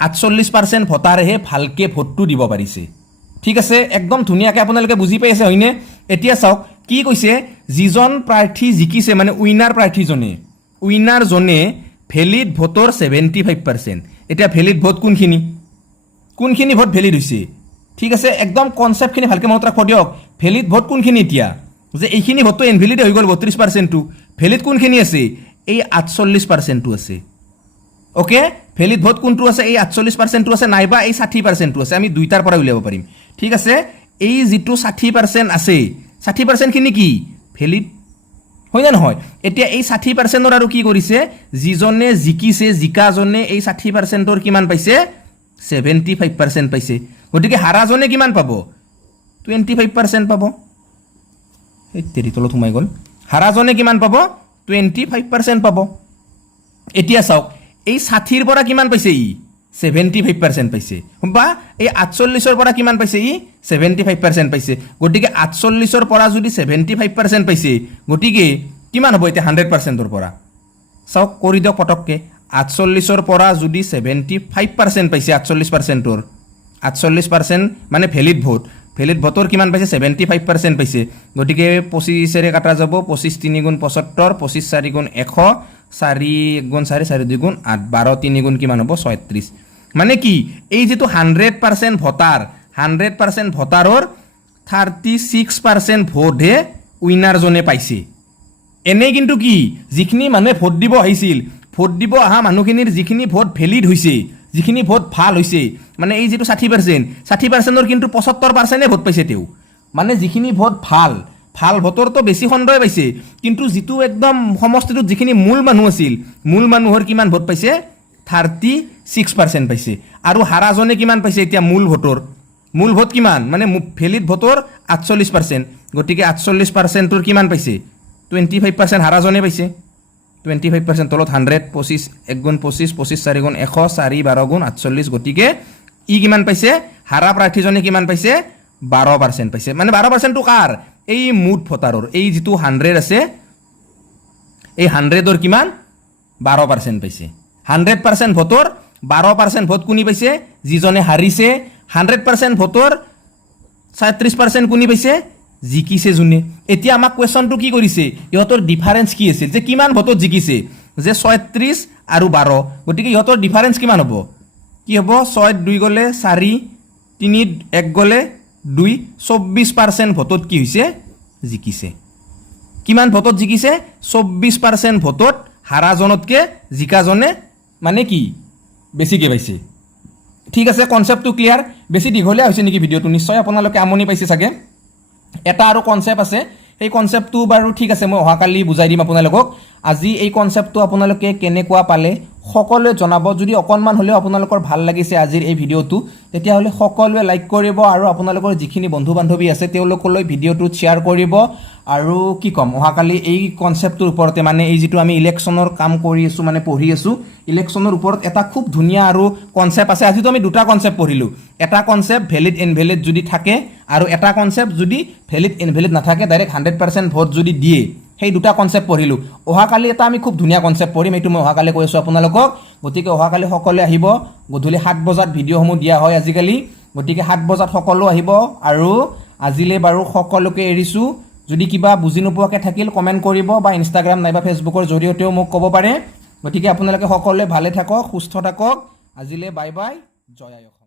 48% ভোটাৰেহে ভালকে ভোটটো দিব পাৰিছে ঠিক আছে একদম ধুনিয়াকে আপোনালোকে বুজি পাই আছে হয়নে এতিয়া চাওক কি কৈছে যিজন প্ৰাৰ্থী জিকিছে মানে উইনাৰ জনে ভ্যালিড ভোটৰ 75% এটা ভ্যালিড ভোট কোনখিনি ভোট ভ্যালিড হৈছে ঠিক আছে একদম কনসেপ্টখিনি ভালকে মনত ৰাখব দিয়ক ভ্যালিড ভোট কোনখিনি এতিয়া যে এইখিনি ভোটটো ইনভ্যালিড হৈ গ'ল 32% টো ভ্যালিড কোনখিনি আছে এই 48% টো আছে ওকে ভ্যালিড ভোট কোনটো আছে এই 48% টো আছে নাইবা এই 60% টো আছে আমি দুইটাৰ পৰা উলিয়াব পাৰিম ঠিক আছে এই যেটো 60% আছে 60% খিনি কি ভ্যালিড হয় না নহয় এতিয়া এই 60% ৰ আৰু কি কৰিছে যিজনে জিকিছে জিকাজনে এই 60% ৰ কিমান পাইছে 75% পাইছে গতিকে হাৰাজনে কিমান পাব 25% পাব এই তেৰি তলত সোমাই গ'ল হাৰাজনে কিমান পাব 25% পাব এতিয়া চাওক এই 60 ৰ পৰা কিমান পাইছে ই 75% পাইছে বা এই 48 ৰ পৰা কিমান পাইছে ই 75% পাইছে গতিকে 48 ৰ পৰা যদি 75% পাইছে গতিকে কিমান হ'ব এটা 100% ৰ পৰা চাওক কৰি দিয়ক পটককে 48 ৰ পৰা যদি 75% পাইছে 48% ৰ 48% মানে ভ্যালিড ভোটৰ কিমান পাইছে 75% পাইছে গতিকে 25 এৰে কাটা যাব 25 3 গুণ 75 25 4 গুণ 100 4 গুণ 4 4 2 গুণ 8 12 3 গুণ কিমান হ'ব 36 মানে কি এই যেটো 100% ভোটাৰ 100% ভোটাৰৰ 36% ভোটহে উইনাৰ জনে পাইছে এনে কিন্তু কি যিখিনি মানুহে ভোট দিব আহিছিল ভোট দিব আহা মানুহখিনিৰ যিখিনি ভোট ভ্যালিড হৈছে যিখিনি ভোট ভাল হৈছে মানে এই যেটো 60% ৰ কিন্তু 75% ভোট পাইছে তেও মানে যিখিনি ভোট ভাল ভোটৰ তো বেছি খণ্ডই পাইছে কিন্তু যেটো একদম সমষ্টিটোত যিখিনি মূল মানুহ আছিল মূল মানুহৰ কিমান ভোট পাইছে 36% পাইছে আৰু হাৰাজনে কিমান পাইছে এতিয়া মূল ভোট কিমান মানে ভ্যালিড ভোটৰ 48% গতিকে 48% ৰ কিমান পাইছে 25% হাৰাজনে পাইছে 25% তলত 100 25 1 গুণ 25 25 4 গুণ 100 4 12 গুণ 48 গতিকে ই কিমান পাইছে হাৰা প্ৰাৰ্থীজনে কিমান পাইছে 12% পাইছে মানে 12% টো কাৰ এই মুঠ ভোটাৰৰ এই যেটো 100 আছে এই 100 ৰ কিমান 12% পাইছে 100% ভোটৰ 12% ভোট কোনি পাইছে যিজনে হাৰিছে 100% ভোটৰ 37% কোনি পাইছে জিকিছে যোনে এতিয়া আমাক কোৱেশ্চনটো কি কৰিছে ইহঁতৰ ডিফাৰেন্স কি আছিল যে কিমান ভোটত জিকিছে যে 36 আৰু 12 গতিকে ইহঁতৰ ডিফাৰেন্স কিমান হ'ব কি হ'ব 6 2 গলে 4 3 1 গলে 2 24% ভোটত কি হৈছে জিকিছে কিমান ভোটত জিকিছে 24% ভোটত হাৰাজনতকে জিকাজনে মানে কি বেছিকে পাইছে ঠিক আছে কনসেপ্টটো ক্লিয়াৰ বেছি দীঘলীয়া হৈছে নেকি ভিডিওটো নিশ্চয় আপোনালোকে আমনি পাইছে চাগে এটা আৰু কনসেপ্ট আছে এই কনসেপ্টটো বাৰু ঠিক আছে মই অহাকালি বুজাই দিম আপোনালোকক আজি এই কনসেপ্টটো আপোনালোকে কেনেকুৱা পালে সকলোৱে জনাব যদি অকনমান হলেও আপোনালোকৰ ভাল লাগিছে আজিৰ এই ভিডিওটো তেতিয়া হলে সকলোৱে লাইক কৰিব আৰু আপোনালোকৰ যিখিনি বন্ধু বান্ধৱী আছে তেওঁলোকলৈ ভিডিওটো শ্বেয়াৰ কৰিব আৰু কি কম অহাকালি এই কনসেপ্টৰ ওপৰতে মানে এই যেটো আমি ইলেকশনৰ কাম কৰি আছো মানে পঢ়ি আছো ইলেকশনৰ ওপৰত এটা খুব ধুনিয়া আৰু কনসেপ্ট আছে আজি তো আমি দুটা কনসেপ্ট পঢ়িলো এটা কনসেপ্ট ভ্যালিড ইনভ্যালিড যদি থাকে আৰু এটা কনসেপ্ট যদি ভ্যালিড ইনভ্যালিড নাথাকে ডাইৰেক্ট 100% ভোট যদি দিয়ে সেই দুটা কনসেপ্ট পঢ়িলো অহাকালি এটা আমি খুব ধুনিয়া কনসেপ্ট পঢ়িম এইটো মই অহাকালি কৈছো আপোনালোকক গতিকে অহাকালি সকলোৱে আহিব গধূলি 7 বজাত ভিডিওসমূহ দিয়া হয় আজিকালি গতিকে 7 বজাত সকলো আহিব আৰু আজিলে বাৰু সকলোকে এৰিছো যদি কিবা বুজি নোপোৱাকে থাকিল কমেন্ট কৰিব বা ইনষ্টাগ্ৰাম নাইবা ফেসবুকৰ জৰিয়তেও মোক ক'ব পাৰে গতিকে আপোনালোকে সকলোৱে ভালে থাকক সুস্থ থাকক আজিলে বাই বাই জয় আই অসম